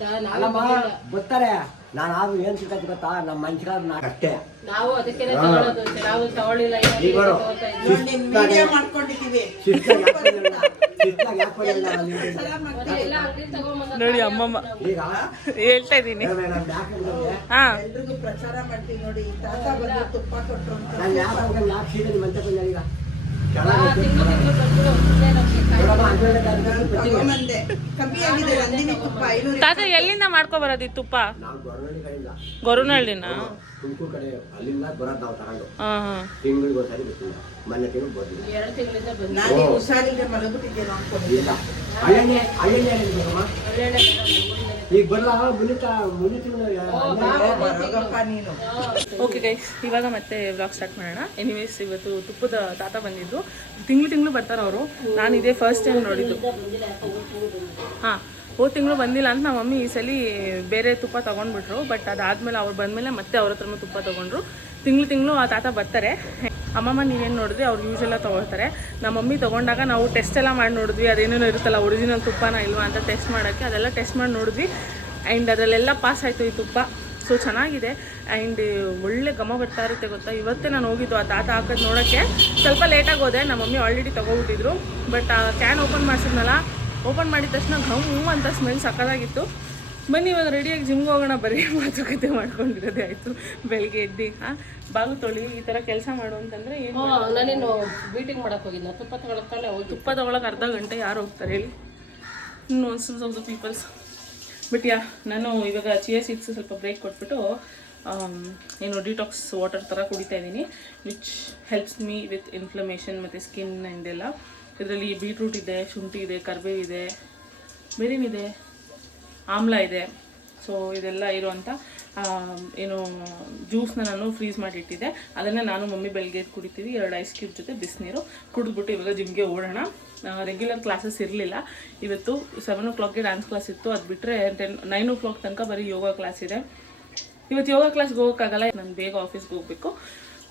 ನಾನು ಆದ್ರೂ ಏನ್ ಸಿಕ್ಕತ್ತೆ ಗೊತ್ತಾ? ನಮ್ಮ ಮನುಷ್ಯರಾದ ನಾ ಅಷ್ಟೇ. ನಾವು ಅದಕ್ಕೆ ತಗೊಳ್ಳೋದು ನಾವು ತಗೊಳ್ಳಿಲ್ಲ ಈಗ ನೋಡು ಶಿಸ್ತಾಗಿ ಮಾಡ್ಕೊಂಡಿದೀವಿ ಶಿಸ್ತಾಗಿ ಹಾಕ್ಕೊಂಡಿಲ್ಲ. ಶಿಸ್ತಾಗಿ ಹಾಕ್ಕೊಂಡಿಲ್ಲ ನಾನು ನಿಮ್ಗೆ. ಎಲ್ಲ ಅಂಗಡಿ ತಗೊಂಬಂದ ನೋಡಿ ಅಮ್ಮಮ್ಮ. ಈಗ ಹೇಳ್ತಾ ಇದ್ದೀನಿ. ನಾನು ಯಾಕೆ ಹಾ. ಎಲ್ರಿಗೂ ಪ್ರಚಾರ ಮಾಡ್ತೀವಿ ನೋಡಿ. ಈ ತಾತ ಬಂದು ತುಪ್ಪ ಕೊಟ್ಟರು ನಾನು ಯಾಕೆ ಯಾಕೆ ಸೀರೆ ಈಗ? ತಾತ ಎಲ್ಲಿಂದ ಮಾಡ್ಕೊ ಬರೋದಿ ತುಪ್ಪ? ಗೊರವನಹಳ್ಳಿನ? ತುಮಕೂರು ಕಡೆ ಅಲ್ಲಿಂದ ಬರೋದು ನಾವು ತಗೊಂಡು ತಿಂಗಳಿಗೆ ಒಂದ್ಸರಿ ಮೊನ್ನೆ ತಿಂಗಳು ಅನ್ಕೊಂಡಿದ್ದೆ ಇಲ್ಲ ಈಗ ಬರಲ್ಲ ಮುನಿತಾ ಓಕೆ ಗೈಸ್ ಇವಾಗ ಮತ್ತೆ ವ್ಲಾಗ್ ಸ್ಟಾರ್ಟ್ ಮಾಡೋಣ. ಎನಿವೇಸ್ ಇವತ್ತು ತುಪ್ಪದ ತಾತ ಬಂದಿದ್ದು. ತಿಂಗಳು ತಿಂಗಳು ಬರ್ತಾರೆ ಅವರು. ನಾನು ಇದೇ ಫಸ್ಟ್ ಟೈಮ್ ನೋಡಿದ್ದು. ಹಾಂ ಹೋದ ತಿಂಗಳು ಬಂದಿಲ್ಲ ಅಂತ ನಮ್ಮ ಮಮ್ಮಿ ಈ ಸಲ ಬೇರೆ ತುಪ್ಪ ತಗೊಂಡ್ಬಿಟ್ರು. ಬಟ್ ಅದಾದಮೇಲೆ ಅವ್ರು ಬಂದಮೇಲೆ ಮತ್ತೆ ಅವ್ರ ಹತ್ರನೂ ತುಪ್ಪ ತಗೊಂಡ್ರು. ತಿಂಗಳು ತಿಂಗಳು ಆ ತಾತ ಬರ್ತಾರೆ. ಅಮ್ಮಮ್ಮ, ನೀವೇನು ನೋಡಿದ್ವಿ ಅವ್ರು ಯೂಸ್ ಎಲ್ಲ ತೊಗೊಳ್ತಾರೆ. ನಮ್ಮ ಮಮ್ಮಿ ತೊಗೊಂಡಾಗ ನಾವು ಟೆಸ್ಟ್ ಎಲ್ಲ ಮಾಡಿ ನೋಡಿದ್ವಿ. ಅದೇನೇನೋ ಇರುತ್ತಲ್ಲ ಒರಿಜಿನಲ್ ತುಪ್ಪನ ಇಲ್ವಾ ಅಂತ ಟೆಸ್ಟ್ ಮಾಡೋಕ್ಕೆ, ಅದೆಲ್ಲ ಟೆಸ್ಟ್ ಮಾಡಿ ನೋಡಿದ್ವಿ. ಆ್ಯಂಡ್ ಅದರಲ್ಲೆಲ್ಲ ಪಾಸ್ ಆಯಿತು ಈ ತುಪ್ಪ. ಸೊ ಚೆನ್ನಾಗಿದೆ. ಆ್ಯಂಡ್ ಒಳ್ಳೆ ಘಮ ಬರ್ತಾ ಇರುತ್ತೆ ಗೊತ್ತಾ? ಇವತ್ತೇ ನಾನು ಹೋಗಿದ್ದು ಆ ತಾತ ಹಾಕೋದು ನೋಡೋಕ್ಕೆ. ಸ್ವಲ್ಪ ಲೇಟಾಗಿ ಹೋದೆ. ನಮ್ಮ ಮಮ್ಮಿ ಆಲ್ರೆಡಿ ತೊಗೊಬಿಟ್ಟಿದ್ರು ಬಟ್ ಆ ಕ್ಯಾನ್ ಓಪನ್ ಮಾಡಿಸಿದ್ನಲ್ಲ ಓಪನ್ ಮಾಡಿದ ತಕ್ಷಣ ಘಮ್ ಅಂತ ಸ್ಮೆಲ್ ಸಕ್ಕತ್ತಾಗಿತ್ತು ಬನ್ನಿ ಇವಾಗ ರೆಡಿಯಾಗಿ ಜಿಮ್ಗೆ ಹೋಗೋಣ ಬರೀ ಮಾತುಕತೆ ಮಾಡ್ಕೊಂಡಿರೋದೇ ಆಯಿತು. ಬೆಳಗ್ಗೆ ಎದ್ದು ಹಾ ಬಾಗು ತೊಳಿ ಈ ಥರ ಕೆಲಸ ಮಾಡು ಅಂತಂದರೆ ಏನು ನಾನೇನು ಮೀಟಿಂಗ್ ಮಾಡಕ್ ಹೋಗಿಲ್ಲ. ತುಪ್ಪ ತಗೊಳಕ್ತಾನೆ ಹೋಗಿ ತುಪ್ಪ ತಗೊಳಕ್ಕೆ ಅರ್ಧ ಗಂಟೆ ಯಾರು ಹೋಗ್ತಾರೆ ಹೇಳಿ? Nonsense of the peoples but yeah ನಾನು ಇವಾಗ ಚಿಯಾ ಸೀಡ್ಸ್ ಸ್ವಲ್ಪ ಬ್ರೇಕ್ ಕೊಟ್ಬಿಟ್ಟು ಏನು ಡಿಟಾಕ್ಸ್ ವಾಟರ್ ಥರ ಕುಡಿತಾ ಇದ್ದೀನಿ which helps me with inflammation ಮತ್ತು ಸ್ಕಿನ್ ಎಲ್ಲ. ಇದರಲ್ಲಿ ಬೀಟ್ರೂಟ್ ಇದೆ ಶುಂಠಿ ಇದೆ ಕರ್ಬೇವಿದೆ ಬೇರೇನಿದೆ? ಆಮ್ಲ ಇದೆ. ಸೊ ಇದೆಲ್ಲ ಇರುವಂಥ ಏನು ಜ್ಯೂಸ್ನ ನಾನು ಫ್ರೀಸ್ ಮಾಡಿಟ್ಟಿದ್ದೆ. ಅದನ್ನು ನಾನು ಮಮ್ಮಿ ಬೆಳಗ್ಗೆ ಕುಡಿತೀವಿ. ಎರಡು ಐಸ್ ಕ್ಯೂಬ್ ಜೊತೆ ಬಿಸಿನೀರು ಕುಡಿದ್ಬಿಟ್ಟು ಇವಾಗ ಜಿಮ್ಗೆ ಓಡೋಣ. ರೆಗ್ಯುಲರ್ ಕ್ಲಾಸಸ್ ಇರಲಿಲ್ಲ. ಇವತ್ತು ಸೆವೆನ್ ಓ ಕ್ಲಾಕ್ಗೆ ಡ್ಯಾನ್ಸ್ ಕ್ಲಾಸ್ ಇತ್ತು. ಅದು ಬಿಟ್ಟರೆ ಟೆನ್ ನೈನ್ ಓ ಕ್ಲಾಕ್ ತನಕ ಬರೀ ಯೋಗ ಕ್ಲಾಸ್ ಇದೆ. ಇವತ್ತು ಯೋಗ ಕ್ಲಾಸ್ಗೆ ಹೋಗೋಕ್ಕಾಗಲ್ಲ. ನಾನು ಬೇಗ ಆಫೀಸ್ಗೆ ಹೋಗಬೇಕು.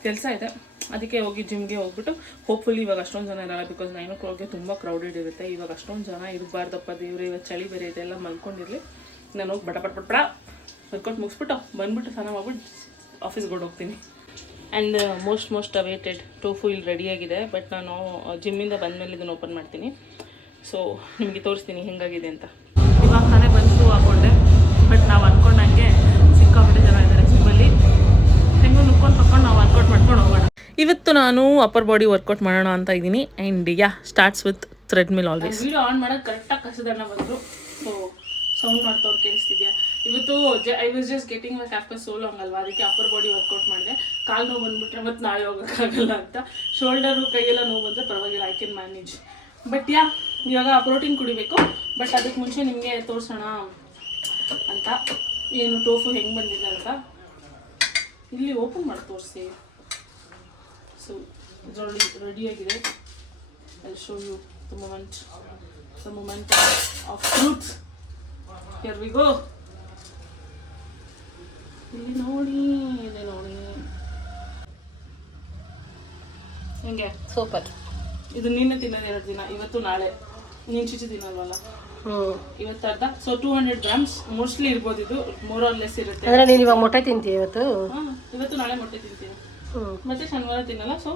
ಕೆಲಸ ಇದೆ. ಅದಕ್ಕೆ ಹೋಗಿ ಜಿಮ್ಗೆ ಹೋಗ್ಬಿಟ್ಟು ಹೋಪ್ಫುಲಿ ಇವಾಗ ಅಷ್ಟೊಂದು ಜನ ಇರಲ್ಲ ಬಿಕಾಸ್ ನೈನ್ ಓ ಕ್ಲಾಕ್ಗೆ ತುಂಬ ಕ್ರೌಡೆಡ್ ಇರುತ್ತೆ. ಇವಾಗ ಅಷ್ಟೊಂದು ಜನ ಇರಬಾರ್ದಪ್ಪ ದೇವ್ರೆ ಇವತ್ತು ಚಳಿ ಬೇರೆ ಇದೆ, ಎಲ್ಲ ಮಲ್ಕೊಂಡಿರಲಿ. ನಾನು ಹೋಗಿ ಬಟ ಬಟ್ ಬಡ ಮುಗಿಸ್ಬಿಟ್ಟು ಬಂದ್ಬಿಟ್ಟು ಸ್ನಾನ ಮಾಡ್ಬಿಟ್ಟು ಆಫೀಸ್ಗೆ ಹೋಗ್ತೀನಿ. And most most awaited tofu ಇಲ್ಲಿ ರೆಡಿಯಾಗಿದೆ ಬಟ್ ನಾನು ಜಿಮ್ಮಿಂದ ಬಂದಮೇಲೆ ಇದನ್ನು ಓಪನ್ ಮಾಡ್ತೀನಿ. ಸೊ ನಿಮಗೆ ತೋರಿಸ್ತೀನಿ ಹೆಂಗಾಗಿದೆ ಅಂತ. ಇವತ್ತು ನಾನು ಅಪ್ಪರ್ ಬಾಡಿ ವರ್ಕೌಟ್ ಮಾಡೋಣ ಅಂತ ಇದ್ದೀನಿ. And yeah starts with treadmill always video on ಮಾಡೋದು ಕರೆಕ್ಟಾಗಿ ಕಸದಣ್ಣ ಬಂದರು. ಸೊ ಸೌಂಡ್ ಮಾಡ್ತವ್ರು ಕೇಳಿಸ್ತಿದ್ಯಾ? ಇವತ್ತು I was just getting like after so long ಅಲ್ವಾ? ಅದಕ್ಕೆ ಅಪ್ಪರ್ ಬಾಡಿ ವರ್ಕೌಟ್ ಮಾಡಿದೆ. ಕಾಲು ನೋವು ಬಂದುಬಿಟ್ರೆ ಮತ್ತು ನಾಳೆ ಹೋಗೋಕ್ಕಾಗಲ್ಲ ಅಂತ. ಶೋಲ್ಡರು ಕೈಯೆಲ್ಲ ನೋವು ಬಂದರೆ ಪರವಾಗಿಲ್ಲ I can manage but yeah ಇವಾಗ ಪ್ರೋಟೀನ್ ಕುಡಿಬೇಕು. ಬಟ್ ಅದಕ್ಕೆ ಮುಂಚೆ ನಿಮಗೆ ತೋರಿಸೋಣ ಅಂತ. ಏನು ಟೋಫು ಹೆಂಗೆ ಬಂದಿದೆ ಅಂತ. ಇಲ್ಲಿ ಓಪನ್ ಮಾಡಿ ತೋರಿಸಿ. ಸೊ ಇದರಲ್ಲಿ ರೆಡಿಯಾಗಿದೆ I show you the moment the moment of truth here we go ಇಲ್ಲಿ ನೋಡಿ ಇಲ್ಲಿ ನೋಡಿ. ಹಿಂಗೆ ಸೂಪರ್ ಇದು ನಿನ್ನೆ ತಿನ್ನೋದು ಎರಡು ದಿನ ಇವತ್ತು ನಾಳೆ. ನೀನು ಚುಚ್ಚಿ ತಿನ್ನಲ್ವಲ್ಲ? ಇವತ್ತರ್ಧ ಇವತ್ತು ಅರ್ಧ. So two hundred grams mostly ಇರ್ಬೋದು ಇದು. ಮೋರ್ ಆರ್ ಲೆಸ್ ಇರುತ್ತೆ. ಅಂದರೆ ನೀನು ಇವಾಗ ಮೊಟ್ಟೆ ತಿಂತೀಯ ಇವತ್ತು? ಇವತ್ತು ನಾಳೆ ಮೊಟ್ಟೆ ತಿಂತೀನಿ. ಮತ್ತೆ ಶನಿವಾರ ತಿನ್ನಲ್ಲ. ಸೊ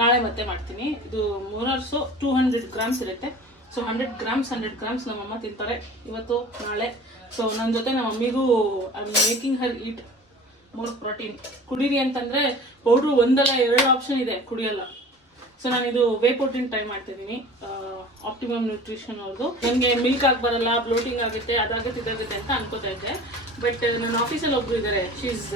ನಾಳೆ ಮತ್ತೆ ಮಾಡ್ತೀನಿ. ಇದು ಮೂರರ್ ಸೊ ಟೂ ಹಂಡ್ರೆಡ್ ಗ್ರಾಮ್ಸ್ ಇರುತ್ತೆ. So hundred grams hundred grams ನಮ್ಮಮ್ಮ ತಿಂತಾರೆ. ಇವತ್ತು, ನಾಳೆ. ಸೊ ನನ್ನ ಜೊತೆ ನಮ್ಮ ಮಮ್ಮಿಗೂ I making her eat more protein ಕುಡೀರಿ ಅಂತಂದ್ರೆ ಪೌಡ್ರು ಒಂದಲ್ಲ, ಎರಡು ಆಪ್ಷನ್ ಇದೆ, ಕುಡಿಯಲ್ಲ. ಸೊ ನಾನು ಇದು ವೇ ಪ್ರೋಟೀನ್ ಟ್ರೈ ಮಾಡ್ತಿದ್ದೀನಿ ಆಪ್ಟಿಮಮ್ ನ್ಯೂಟ್ರಿಷನ್ ಅವ್ರದ್ದು ನನಗೆ ಮಿಲ್ಕ್ ಆಗಿ ಬರಲ್ಲ ಬ್ಲೋಟಿಂಗ್ ಆಗುತ್ತೆ, ಅದಾಗುತ್ತೆ, ಇದಾಗುತ್ತೆ ಅಂತ ಅನ್ಕೋತಾ ಇದ್ದೆ. ಬಟ್ ನನ್ನ ಆಫೀಸಲ್ಲಿ ಒಬ್ರು ಇದ್ದಾರೆ she's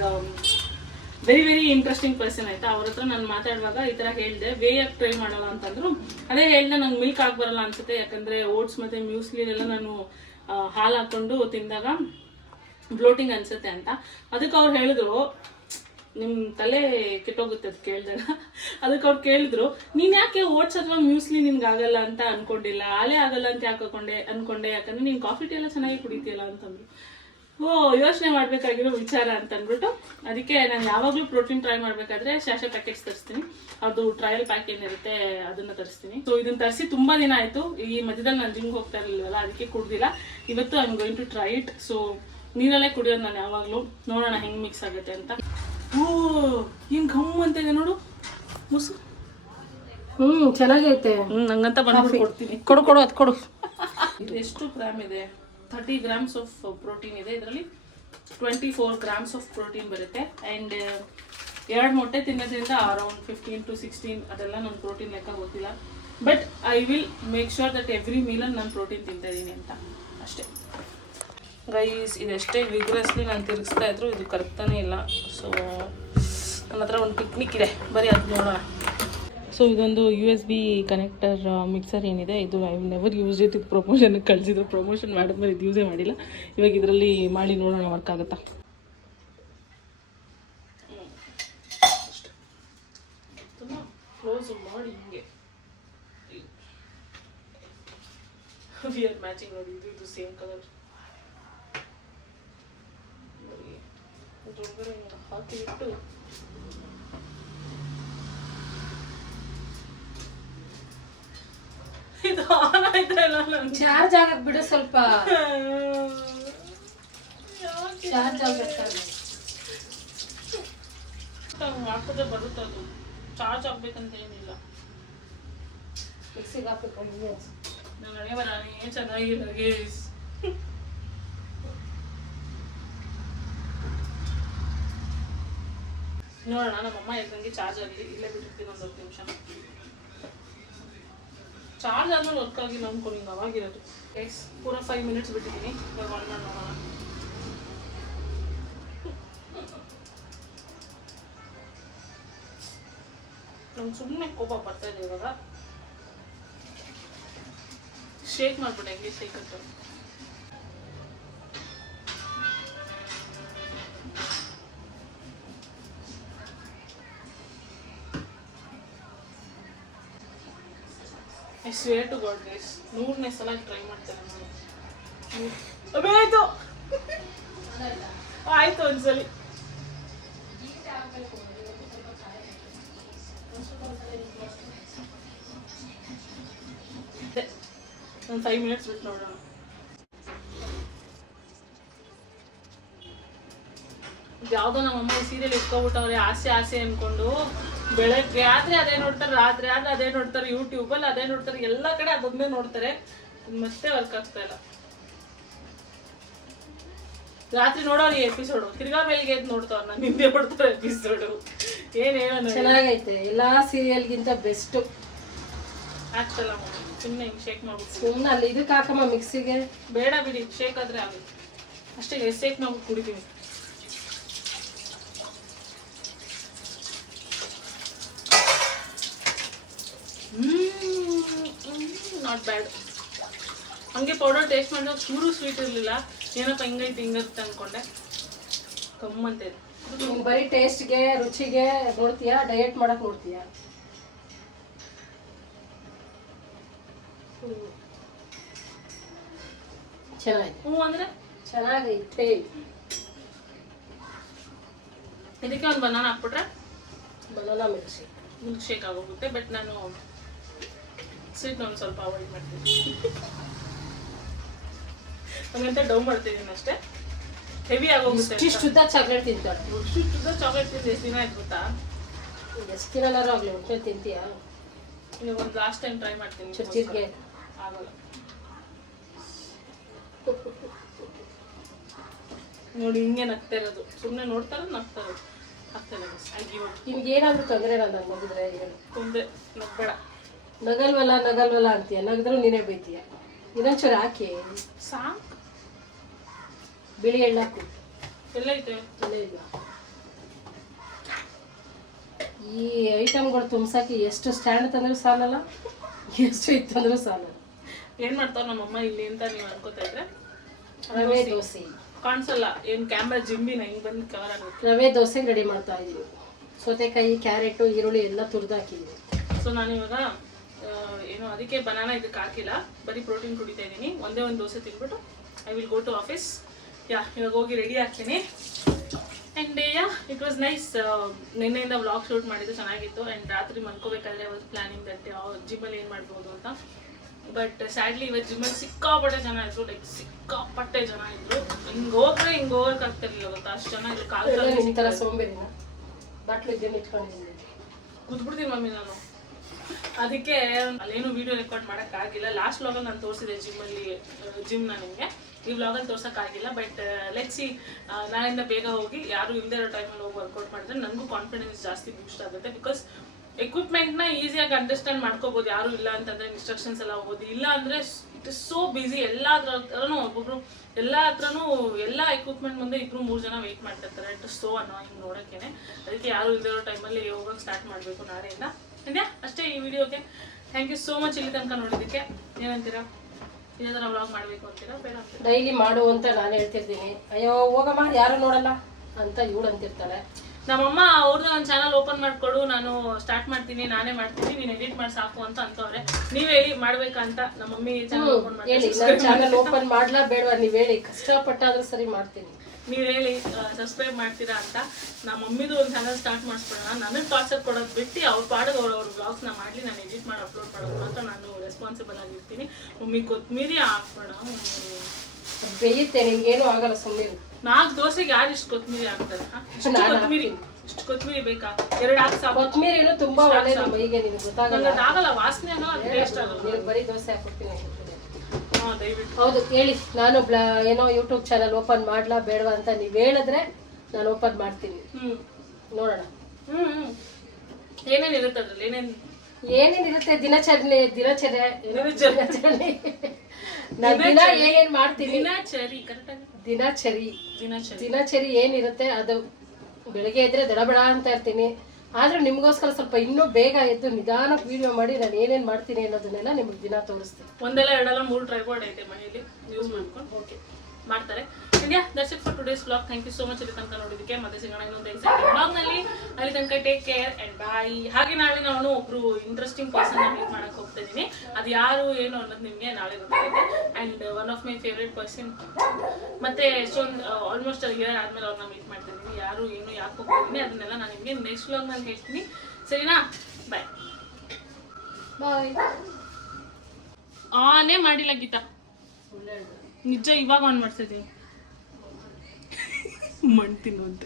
very very interesting person ಆಯ್ತಾ? ಅವ್ರ ಹತ್ರ ನಾನು ಮಾತಾಡುವಾಗ ಈ ತರ ಹೇಳಿದೆ. ವೇ ಯಾಕೆ ಟ್ರೈ ಮಾಡೋಲ್ಲ ಅಂತಂದ್ರು. ಅದೇ ಹೇಳಿದೆ, ನಂಗೆ ಮಿಲ್ಕ್ ಆಗ್ಬರಲ್ಲ ಅನ್ಸುತ್ತೆ. ಯಾಕಂದ್ರೆ ಓಟ್ಸ್ ಮತ್ತೆ ಮ್ಯೂಸ್ಲಿ ಎಲ್ಲ ನಾನು ಹಾಲ್ ಹಾಕೊಂಡು ತಿಂದಾಗ ಬ್ಲೋಟಿಂಗ್ ಅನ್ಸುತ್ತೆ ಅಂತ. ಅದಕ್ಕೆ ಅವ್ರು ಹೇಳಿದ್ರು, ನಿಮ್ ತಲೆ ಕೆಟ್ಟೋಗುತ್ತೆ ಅದು ಕೇಳಿದಾಗ. ಅದಕ್ಕೆ ಅವ್ರು ಕೇಳಿದ್ರು, ನೀನು ಯಾಕೆ ಓಟ್ಸ್ ಅಥವಾ ಮ್ಯೂಸ್ಲಿ ನಿನ್ಗೆ ಆಗಲ್ಲ ಅಂತ ಅನ್ಕೊಂಡಿಲ್ಲ? ಹಾಲೇ ಆಗಲ್ಲ ಅಂತ ಯಾಕೆ ಹಾಕೊಂಡೆ ಅನ್ಕೊಂಡೆ? ಯಾಕಂದ್ರೆ ನೀನ್ ಕಾಫಿ ಟೀ ಎಲ್ಲ ಚೆನ್ನಾಗಿ ಕುಡಿತೀಯಲ್ಲ? ಅಂತಂದ್ರು. ಓ ಯೋಚನೆ ಮಾಡ್ಬೇಕಾಗಿರೋ ವಿಚಾರ ಅಂತ ಅಂದ್ಬಿಟ್ಟು ಅದಕ್ಕೆ ನಾನು ಯಾವಾಗಲೂ ಪ್ರೋಟೀನ್ ಟ್ರೈ ಮಾಡ್ಬೇಕಾದ್ರೆ ಶಾಶ ಪ್ಯಾಕೆಟ್ಸ್ ತರಿಸ್ತೀನಿ. ಅದು ಟ್ರಯಲ್ ಪ್ಯಾಕ್ ಏನಿರುತ್ತೆ ಅದನ್ನ ತರಿಸ್ತೀನಿ. ಸೊ ಇದನ್ನ ತರಿಸಿ ತುಂಬಾ ದಿನ ಆಯ್ತು. ಈ ಮಧ್ಯದಲ್ಲಿ ನಾನು ಜಿಮ್ಗೆ ಹೋಗ್ತಾ ಇರ್ಲಿಲ್ಲ ಅದಕ್ಕೆ ಕುಡ್ದಿಲ್ಲ. ಇವತ್ತು I am going to try it so ನೀರಲ್ಲೇ ಕುಡಿಯೋದು ನಾನು ಯಾವಾಗಲೂ. ನೋಡೋಣ ಹೆಂಗ್ ಮಿಕ್ಸ್ ಆಗುತ್ತೆ ಅಂತ. ಓ ಹಿಂಗ್ ಘಮ್ ಅಂತ ಇದೆ ನೋಡು. ಮುಸು. ಹ್ಮ್ ಚೆನ್ನಾಗೈತೆ. ಹ್ಮ್ ನಂಗಂತ ಬಂದ್ಬಿಟ್ಟು ಕೊಡ್ತೀನಿ. ಕೊಡು ಕೊಡು ಅದು ಕೊಡು. ಎಷ್ಟು ಗ್ರಾಮ್ ಇದೆ? ಥರ್ಟಿ ಗ್ರಾಮ್ಸ್ ಆಫ್ ಪ್ರೋಟೀನ್ ಇದೆ. ಇದರಲ್ಲಿ twenty four grams of protein ಬರುತ್ತೆ ಆ್ಯಂಡ್ ಎರಡು ಮೊಟ್ಟೆ ತಿನ್ನೋದ್ರಿಂದ ಅರೌಂಡ್ ಫಿಫ್ಟೀನ್ ಟು ಸಿಕ್ಸ್ಟೀನ್ ಅದೆಲ್ಲ ನನ್ನ ಪ್ರೋಟೀನ್ ಲೆಕ್ಕ ಗೊತ್ತಿಲ್ಲ. But I will make sure that every ಮೀಲಲ್ಲಿ ನಾನು ಪ್ರೋಟೀನ್ ತಿಂತಾ ಇದ್ದೀನಿ ಅಂತ. ಅಷ್ಟೇ. ಗೈಸ್ ಇದೆಷ್ಟೇ ವಿಗ್ರೆಸ್ಲಿ ನಾನು ತಿರುಗಿಸ್ತಾ ಇದ್ರು ಇದು ಕರೆಕ್ಟಾನೇ ಇಲ್ಲ. ಸೊ ನನ್ನ ಹತ್ರ ಒಂದು ಪಿಕ್ನಿಕ್ ಇದೆ. ಬರೀ ಅದು ನೋಡೋಣ. ಸೊ ಇದೊಂದು U S B connector mixer ಏನಿದೆ. ಇದು ಐ ನೆವರ್ ಯೂಸ್ ಇಟ್ ಇದು ಪ್ರಮೋಷನ್ ಕಳಿಸಿದ್ರು. ಪ್ರಮೋಷನ್ ಮಾಡಿದ್ಮೇಲೆ ಇದು ಯೂಸೇ ಮಾಡಿಲ್ಲ. ಇವಾಗ ಇದರಲ್ಲಿ ಮಾಡಿ ನೋಡೋಣ ವರ್ಕ್ ಆಗುತ್ತಾ? ಮಾಡಿ ಹಿಂಗೆ. ಮ್ಯಾಚಿಂಗ್ ನೋಡಿ. ಇದು ಸೇಮ್ ಕಲರ್ ಹಾಕಿಬಿಟ್ಟು ಇದು ಆನ್ ಆಯ್ತಾ ಇಲ್ಲ ನಂಗೆ ಚಾರ್ಜ್ ಆಗಕ್ ಬಿಡು ಸ್ವಲ್ಪ. ಚಾರ್ಜ್ ಆಗ್ಬೇಕು? ಹಾಕಿದ್ರೆ ಬರುತ್ತೆ ಅದು. ಚಾರ್ಜ್ ಆಗ್ಬೇಕಂತ ಏನಿಲ್ಲ. ಮಿಕ್ಸಿಗೆ ಹಾಕ್ಬೇಕು ನನ್ನ ಹಣೆ ಬರನೇ ಚೆನ್ನಾಗಿಲ್ಲ ಗೇಸ್ ನೋಡೋಣ ನಮ್ಮಮ್ಮ ಎದ್ದಂಗೆ ಚಾರ್ಜ್ ಆಗಲಿ. ಇಲ್ಲೇ ಬಿಟ್ಟಿರ್ತೀನಿ ಒಂದು ಹತ್ತು ನಿಮಿಷ. ಚಾರ್ಜ್ ಆದ್ಮೇಲೆ ವರ್ಕ್ ಆಗಿಲ್ಲ ಅನ್ಕೊಂಡು ಹಿಂಗೆ ಅವಾಗಿರೋದು. ಎಸ್ ಪೂರ ಫೈವ್ ಮಿನಿಟ್ಸ್ ಬಿಟ್ಟಿದ್ದೀನಿ ಇವಾಗ ಆನ್ ಮಾಡಿ ನೋಡೋಣ ನಂಗೆ ಸುಮ್ಮನೆ ಕೋಪ ಬರ್ತಾ ಇದೆ ಇವಾಗ. ಶೇಕ್ ಮಾಡ್ಬಿಟ್ಟೆ ಹೆಂಗೆ ಶೇಕ್ ಅಂತ. I swear to god guys ನೂರನೇ ಸಲ ಟ್ರೈ ಮಾಡ್ತೇನೆ ನಾನು. ಆಯ್ತು. ಆಯ್ತು ಒಂದ್ಸಲಿ. ಒಂದು ಫೈವ್ ಮಿನಿಟ್ಸ್ ಬಿಟ್ಟು ನೋಡೋಣ. ಯಾವುದೋ ನಮ್ಮಮ್ಮ ಈ ಸೀರಿಯಲ್ ಇಟ್ಕೊಬಿಟ್ಟವ್ರೆ ಆಸೆ ಆಸೆ ಅನ್ಕೊಂಡು. ಬೆಳಗ್ಗೆ ಆದ್ರೆ ಅದೇ ನೋಡ್ತಾರೆ ರಾತ್ರಿ ಆದ್ರೆ ಅದೇ ನೋಡ್ತಾರೆ ಯೂಟ್ಯೂಬಲ್ಲಿ ಅದೇ ನೋಡ್ತಾರೆ ಎಲ್ಲ ಕಡೆ ಅದೊಂದೇ ನೋಡ್ತಾರೆ. ಮತ್ತೆ ವರ್ಕ್ ಆಗ್ತಾ ಇಲ್ಲ. ರಾತ್ರಿ ನೋಡೋರು ಎಪಿಸೋಡು ತಿರ್ಗಾ ಬೆಳಿಗ್ಗೆ ಎದ್ದು ನೋಡ್ತಾವ್ರ ನಾನು ಹಿಂದೆ ನೋಡ್ತಾರೆ ಎಪಿಸೋಡು ಹೇಳೋಣ ಚೆನ್ನಾಗೈತೆ ಎಲ್ಲಾ ಸೀರಿಯಲ್ಗಿಂತ ಬೆಸ್ಟ್ ಆಗ್ತಲ್ಲ ಸುಮ್ಮನೆ ಹಿಂಗ್ ಶೇಕ್ ಮಾಡ್ಬಿಟ್ಟು ಸುಮ್ಮನೆ ಅಲ್ಲಿ ಇದಕ್ಕೆ ಹಾಕಮ್ಮ ಮಿಕ್ಸಿಗೆ ಬೇಡ ಬಿಡಿ ಶೇಕ್ ಆದ್ರೆ ಆಗುತ್ತೆ ಅಷ್ಟೇ ಶೇಕ್ ಮಾಡ್ಬಿಟ್ಟು ಕುಡಿತೀವಿ ನಾಟ್ ಬ್ಯಾಡ್ ಹಂಗೆ ಪೌಡರ್ ಟೇಸ್ಟ್ ಮಾಡಿದಾಗ ಚೂರು ಸ್ವೀಟ್ ಇರಲಿಲ್ಲ. ಏನಪ್ಪ ಹಿಂಗೈತೆ ಹಿಂಗತ್ತೆ ಅನ್ಕೊಂಡೆ. ಕಮ್ಮಂತೆ ನೀನ್ ಬರೀ ಟೇಸ್ಟ್ಗೆ ರುಚಿಗೆ ನೋಡ್ತೀಯಾ? ಡಯಟ್ ಮಾಡಕ್ ನೋಡ್ತೀಯಾ? ಚೆನ್ನಾಗಿ ಹ್ಞೂ ಅಂದ್ರೆ? ಚೆನ್ನಾಗೈತೆ. ಇದಕ್ಕೆ ಒಂದು ಬನಾನ ಹಾಕ್ಬಿಟ್ರೆ? ಬನಾನಾ ಶೇಕ್ ಮಿಲ್ಕ್ ಶೇಕ್ ಆಗೋಗುತ್ತೆ ಬಟ್ ನಾನು ಸ್ವೀಟ್ ಒಂದು ಸ್ವಲ್ಪ ಅವಾಯ್ಡ್ ಮಾಡ್ತೀನಿ. ಹಂಗಂತ ಡೌ ಮಾಡ್ತಿದ್ದೀನಿ ಅಷ್ಟೇ. ಹೆವಿ ಆಗೋಗುತ್ತೆ ಶುದ್ಧ ಚಾಕ್ಲೇಟ್ ತಿಂತಾಳೆ ಇಷ್ಟು ಚಾಕ್ಲೇಟ್ ತಿಂದು ಎಷ್ಟು ದಿನ ಆಯ್ತು ಗೊತ್ತಾ? ಎಷ್ಟು ದಿನನಾರು ಆಗ್ಲಿ ಹೊಟ್ಟೆ ತಿಂತೀಯಾ? ನೀವು ಒಂದು ಲಾಸ್ಟ್ ಟೈಮ್ ಟ್ರೈ ಮಾಡ್ತೀನಿ ಚುಚ್ಚಿರ್ಗೆ ಆಗಲ್ಲ. ನೋಡಿ ಹಿಂಗೆ ನಗ್ತಾ ಇರೋದು. ಸುಮ್ಮನೆ ನೋಡ್ತಾರೆ ನಗ್ತಾ ಇರೋದು. ಆಗ್ತಾ ಇಲ್ಲ ನಿಮ್ಗೆ ಏನಾದರೂ ತೊಂದರೆ ಇರೋದು? ಹೇಳು ಮುಂದೆ ನಗ್ಬೇಡ. ನಗಲ್ವಲ್ಲ ನಗಲ್ವಲ್ಲ ಅಂತೀಯ? ನಗದ್ರು ನೀನೇ ಬೈತೀಯ? ಇನ್ನೊಂಚೂರು ಹಾಕಿ. ಸಾ ಬಿಳಿ ಎಳ್ಳಾಕು ಎಲ್ಲೈತೆ? ಎಲ್ಲ ಇಲ್ಲ. ಈ ಐಟಮ್ಗಳು ತುಂಬ್ಸಕ್ಕೆ ಎಷ್ಟು ಸ್ಟ್ಯಾಂಡ್ ತಂದ್ರೂ ಸಾಲಲ್ಲ ಎಷ್ಟು ಇತ್ತಂದ್ರೂ ಸಾಲಲ್ಲ. ಏನು ಮಾಡ್ತಾವ ನಮ್ಮಮ್ಮ ಇಲ್ಲಿ ಅಂತ ನೀವು ಅನ್ಕೋತಾ ಇದ್ರೆ? ರವೆ ದೋಸೆ. ಕಾಣಿಸಲ್ಲ ಏನು ಕ್ಯಾಮ್ರಾ ಜಿಂಬಿನ ಹಿಂಗೆ ಬಂದು ಕವರ್ ಆಗುತ್ತೆ. ರವೆ ದೋಸೆ ರೆಡಿ ಮಾಡ್ತಾ ಇದ್ದೀವಿ ಸೌತೆಕಾಯಿ ಕ್ಯಾರೆಟು ಈರುಳ್ಳಿ ಎಲ್ಲ ತುರಿದಾಕಿದ್ದೀವಿ ಸೊ ನಾನು ಏನು ಅದಕ್ಕೆ ಬನಾನ ಇದಕ್ಕೆ ಹಾಕಿಲ್ಲ. ಬರೀ ಪ್ರೋಟೀನ್ ಕುಡಿತಾ ಇದ್ದೀನಿ. ಒಂದೇ ಒಂದು ದೋಸೆ ತಿನ್ಬಿಟ್ಟು I will go to office yeah ಇವಾಗ ಹೋಗಿ ರೆಡಿ ಆಗ್ತೀನಿ. And yeah it was nice ನಿನ್ನೆಯಿಂದ ವ್ಲಾಗ್ ಶೂಟ್ ಮಾಡಿದ್ದು ಚೆನ್ನಾಗಿತ್ತು. ಆ್ಯಂಡ್ ರಾತ್ರಿ ಮಲ್ಕೋಬೇಕಾದ್ರೆ ಒಂದು ಪ್ಲಾನಿಂಗ್ ದಟ್ ಅವ್ರ ಜಿಮ್ಮಲ್ಲಿ ಏನು ಮಾಡ್ಬೋದು ಅಂತ. ಬಟ್ ಸ್ಯಾಡ್ಲಿ ಇವತ್ತು ಜಿಮ್ಮಲ್ಲಿ ಸಿಕ್ಕಾಪಟ್ಟೆ ಜನ ಇದ್ರು. ಲೈಕ್ ಸಿಕ್ಕಾಪಟ್ಟೆ ಜನ ಇದ್ರು. ಹಿಂಗೆ ಹೋದ್ರೆ ಹಿಂಗೆ ಹೋಗಕ್ಕೆ ಆಗ್ತಿರ್ಲಿಲ್ಲ ಗೊತ್ತಾ? ಅಷ್ಟು ಜನ ಇದ್ರು ಕಾಲು ಬಾಟ್ಲು ಇದ್ದೇನೆ ಇಟ್ಕೊಂಡಿದ್ದೀನಿ ಕೂತ್ಬಿಡ್ತೀನಿ ಮಮ್ಮಿ ನಾನು. ಅದಕ್ಕೆ ಅಲ್ಲೇನು ವಿಡಿಯೋ ರೆಕಾರ್ಡ್ ಮಾಡೋಕ್ಕಾಗಿಲ್ಲ ಲಾಸ್ಟ್ ವ್ಲಾಗಲ್ಲಿ ನಾನು ತೋರಿಸಿದೆ ಜಿಮ್ಮಲ್ಲಿ ಜಿಮ್ನ ನಿಮಗೆ. ಈ ವ್ಲಾಗಲ್ಲಿ ತೋರ್ಸೋಕ್ಕಾಗಿಲ್ಲ ಬಟ್ ಲೆಟ್ಸಿ ನಾಳೆಯಿಂದ ಬೇಗ ಹೋಗಿ ಯಾರು ಇಲ್ಲದೆ ಇರೋ ಟೈಮಲ್ಲಿ ಹೋಗಿ ವರ್ಕೌಟ್ ಮಾಡಿದ್ರೆ ನನಗೂ ಕಾನ್ಫಿಡೆನ್ಸ್ ಜಾಸ್ತಿ ಬೂಸ್ಟ್ ಆಗುತ್ತೆ ಬಿಕಾಸ್ ಎಕ್ವಿಪ್ಮೆಂಟ್ನ ಈಸಿಯಾಗಿ ಅಂಡರ್ಸ್ಟ್ಯಾಂಡ್ ಮಾಡ್ಕೋಬೋದು. ಯಾರು ಇಲ್ಲ ಅಂತಂದ್ರೆ ಇನ್ಸ್ಟ್ರಕ್ಷನ್ಸ್ ಎಲ್ಲ ಓದಿ ಇಲ್ಲ ಅಂದರೆ ಇಟ್ ಇಸ್ ಸೋ ಬ್ಯುಸಿ ಎಲ್ಲ ಹತ್ರನೂ ಒಬ್ಬೊಬ್ರು ಎಲ್ಲ ಹತ್ರನೂ ಎಲ್ಲ ಎಕ್ವಿಪ್ಮೆಂಟ್ ಮುಂದೆ ಇಬ್ಬರು ಮೂರು ಜನ ವೆಯ್ಟ್ ಮಾಡ್ತಿರ್ತಾರೆ. ಇಟ್ ಇಸ್ ಸೋ ಹಿಂಗೆ ನೋಡೋಕ್ಕೇನೆ. ಅದಕ್ಕೆ ಯಾರು ಇಲ್ದಿರೋ ಟೈಮಲ್ಲಿ ಹೋಗೋಕೆ ಸ್ಟಾರ್ಟ್ ಮಾಡಬೇಕು ನಾಳೆಯಿಂದ. ಇದೆಯಾ? ಅಷ್ಟೇ ಈ ವಿಡಿಯೋಗೆ. ಥ್ಯಾಂಕ್ ಯು ಸೋ ಮಚ್ ಇಲ್ಲಿ ತನಕ ನೋಡಿದ್ದಕ್ಕೆ. ಏನಂತೀರಾ? ಇದೇ ಥರ ವ್ಲಾಗ್ ಮಾಡಬೇಕು ಅಂತೀರಾ? ಬೇಡ ಡೈಲಿ ಮಾಡು ಅಂತ ನಾನು ಹೇಳ್ತಿರ್ತೀನಿ. ಅಯ್ಯೋ ಹೋಗಮ್ಮ ಯಾರು ನೋಡಲ್ಲ ಅಂತ ಇವಳು ಅಂತಿರ್ತಾಳೆ. ನಮ್ಮಮ್ಮ ಅವ್ರದ್ದು ಒಂದು ಚಾನಲ್ ಓಪನ್ ಮಾಡಿಕೊಡು ನಾನು ಸ್ಟಾರ್ಟ್ ಮಾಡ್ತೀನಿ ನಾನೇ ಮಾಡ್ತೀನಿ ನೀನು ಎಡಿಟ್ ಮಾಡಿ ಸಾಕು ಅಂತ ಅಂತವ್ರೆ ನೀವು ಹೇಳಿ ಮಾಡ್ಬೇಕಂತ ನಮ್ಮ ಮಮ್ಮಿ ಚಾನಲ್ ಓಪನ್ ಮಾಡಿ ಚಾನಲ್ ಓಪನ್ ಮಾಡ್ಲಾ ಬೇಡವಾ? ನೀವು ಹೇಳಿ. ಕಷ್ಟಪಟ್ಟಾದ್ರೂ ಸರಿ ಮಾಡ್ತೀನಿ. ನೀವು ಹೇಳಿ ಸಬ್ಸ್ಕ್ರೈಬ್ ಮಾಡ್ತೀರಾ ಅಂತ. ನಮ್ಮ ಮಮ್ಮಿದು ಒಂದು ಚಾನಲ್ ಸ್ಟಾರ್ಟ್ ಮಾಡಿಸ್ಬಿಡೋಣ ನನಗೆ ಟಾರ್ಚರ್ ಕೊಡೋದು ಬಿಟ್ಟು ಅವ್ರ ಪಾಡಿಗೆ ಅವ್ರ ಅವ್ರ ಬ್ಲಾಗ್ಸ್ನ ಮಾಡಲಿ ನಾನು ಎಡಿಟ್ ಮಾಡಿ ಅಪ್ಲೋಡ್ ಮಾಡೋದು ಮಾತ್ರ ನಾನು ರೆಸ್ಪಾನ್ಸಿಬಲ್ ಆಗಿರ್ತೀನಿ. ಮಮ್ಮಿ ಕೊತ್ತಂಬರಿ ಹಾಕ್ಬೇಡ. ಬೇಯುತ್ತೆ ನಿಮ್ಗೇನು ಆಗಲ್ಲ ಸುಮ್ಮನೆ ನಾಲ್ಕು ದೋಸೆಗೆ ಯಾರು ಇಷ್ಟು ಕೊತ್ತಂಬರಿ ಹಾಕ್ತಾರೆ? ಇಷ್ಟು ಕೊತ್ತಂಬರಿ ಇಷ್ಟು ಕೊತ್ತಂಬರಿ ಬೇಕಾ? ಎರಡು ಹಾಕಿ ಸಾಕು. ಕೊತ್ಮೀರಿನು ತುಂಬಾ ಒಳ್ಳೆ ನಮ್ಮ ಮೈಗೆ ನಿಮ್ಗೆ ಗೊತ್ತಾಗಲ್ಲ. ಆಗಲ್ಲ ವಾಸನೆ ಆಗಲ್ಲ ಟೇಸ್ಟ್ ಆಗಲ್ಲ ಬರೀ ದೋಸೆ ಹಾಕ್ಬಿಡ್ತೀನಿ. ಹಾಂ ದಯವಿಟ್ಟು ಹೌದು ಹೇಳಿ ನಾನು ಬ್ಲಾ ಏನೋ ಯೂಟ್ಯೂಬ್ ಚಾನಲ್ ಓಪನ್ ಮಾಡ್ಲಾ ಬೇಡವಾ ಅಂತ ನೀವು ಹೇಳಿದ್ರೆ ನಾನು ಓಪನ್ ಮಾಡ್ತೀನಿ. ನೋಡೋಣ. ಹ್ಞೂ ಹ್ಞೂ ಏನೇನು ಇರುತ್ತೆ ಅದ್ರಲ್ಲಿ? ಏನೇನು? ಏನೇನಿರುತ್ತೆ ದಿನಚರಣೆ ದಿನಚರ್ಯ ಏನೋ ದಿನಚರಣೆ. ನಾನು ದಿನ ಏನೇನ್ ಮಾಡ್ತೀನಿ? ದಿನಚರಿ ದಿನಚರಿ. ದಿನಚರಿ. ದಿನಚರಿ ಏನಿರುತ್ತೆ? ಅದು ಬೆಳಗ್ಗೆ ಇದ್ರೆ ದಡಬಡ ಅಂತ ಇರ್ತೀನಿ. ಆದ್ರೂ ನಿಮಗೋಸ್ಕರ ಸ್ವಲ್ಪ ಇನ್ನೂ ಬೇಗ ಎದ್ದು ನಿಧಾನಕ್ಕೆ ವಿಡಿಯೋ ಮಾಡಿ ನಾನು ಏನೇನ್ ಮಾಡ್ತೀನಿ ಅನ್ನೋದನ್ನೆಲ್ಲ ನಿಮ್ಗೆ ದಿನ ತೋರಿಸ್ತೀನಿ. ಒಂದೆಲ್ಲ ಎರಡಲ್ಲ ಮೂರು ಟ್ರೈಬೋರ್ಡ್ ಐತೆ ಮನೆಯಲ್ಲಿ. ಯೂಸ್ ಮಾಡ್ಕೊಂಡು. ಓಕೆ ಮಾಡ್ತಾರೆ. ಇಂಡಿಯಾ Darshak for today's blog thank you so much ಇಲ್ಲಿ ತನಕ ನೋಡಿದ್ದಕ್ಕೆ ಮತ್ತೆ ಸಿಗೋಣ ಇನ್ನೊಂದು ಎಕ್ಸೈಟಿಂಗ್ ಬ್ಲಾಗ್ನಲ್ಲಿ ಅಲ್ಲಿ ತನಕ ಟೇಕ್ ಕೇರ್ ಅಂಡ್ ಬಾಯ್ ಹಾಗೆ ನಾಳೆ ನಾನು ಒಬ್ರು ಇಂಟ್ರೆಸ್ಟಿಂಗ್ ಪರ್ಸನ್ ಮೀಟ್ ಮಾಡಕ್ ಹೋಗ್ತಾ ಇದ್ದೀನಿ. ಅದು ಯಾರು ಏನು ಅನ್ನೋದು ನಿಮಗೆ ನಾಳೆ ಗೊತ್ತಾಗುತ್ತೆ. And one of my favourite person ಮತ್ತೆ ಎಷ್ಟೊಂದು ಆಲ್ಮೋಸ್ಟ್ ಇಯರ್ ಆದ್ಮೇಲೆ ಅವ್ರನ್ನ ಮೀಟ್ ಮಾಡ್ತಾ ಇದ್ದೀನಿ. ಯಾರು ಏನು ಯಾಕೆ ಹೋಗ್ತಿದ್ದೀನಿ ಅದನ್ನೆಲ್ಲ ನಾನು ನಿಮಗೆ ನೆಕ್ಸ್ಟ್ ಬ್ಲಾಗ್ನಲ್ಲಿ ಹೇಳ್ತೀನಿ. ಸರಿನಾ? ಬಾಯ್ ಬಾಯ್ ಆನೇ ಮಾಡಿಲ್ಲ ಗೀತಾ. ನಿಜ ಇವಾಗ ಆನ್ ಮಾಡ್ತಿದ್ದೀನಿ ಮಣ್ಣು ತಿನ್ನು ಅಂತ.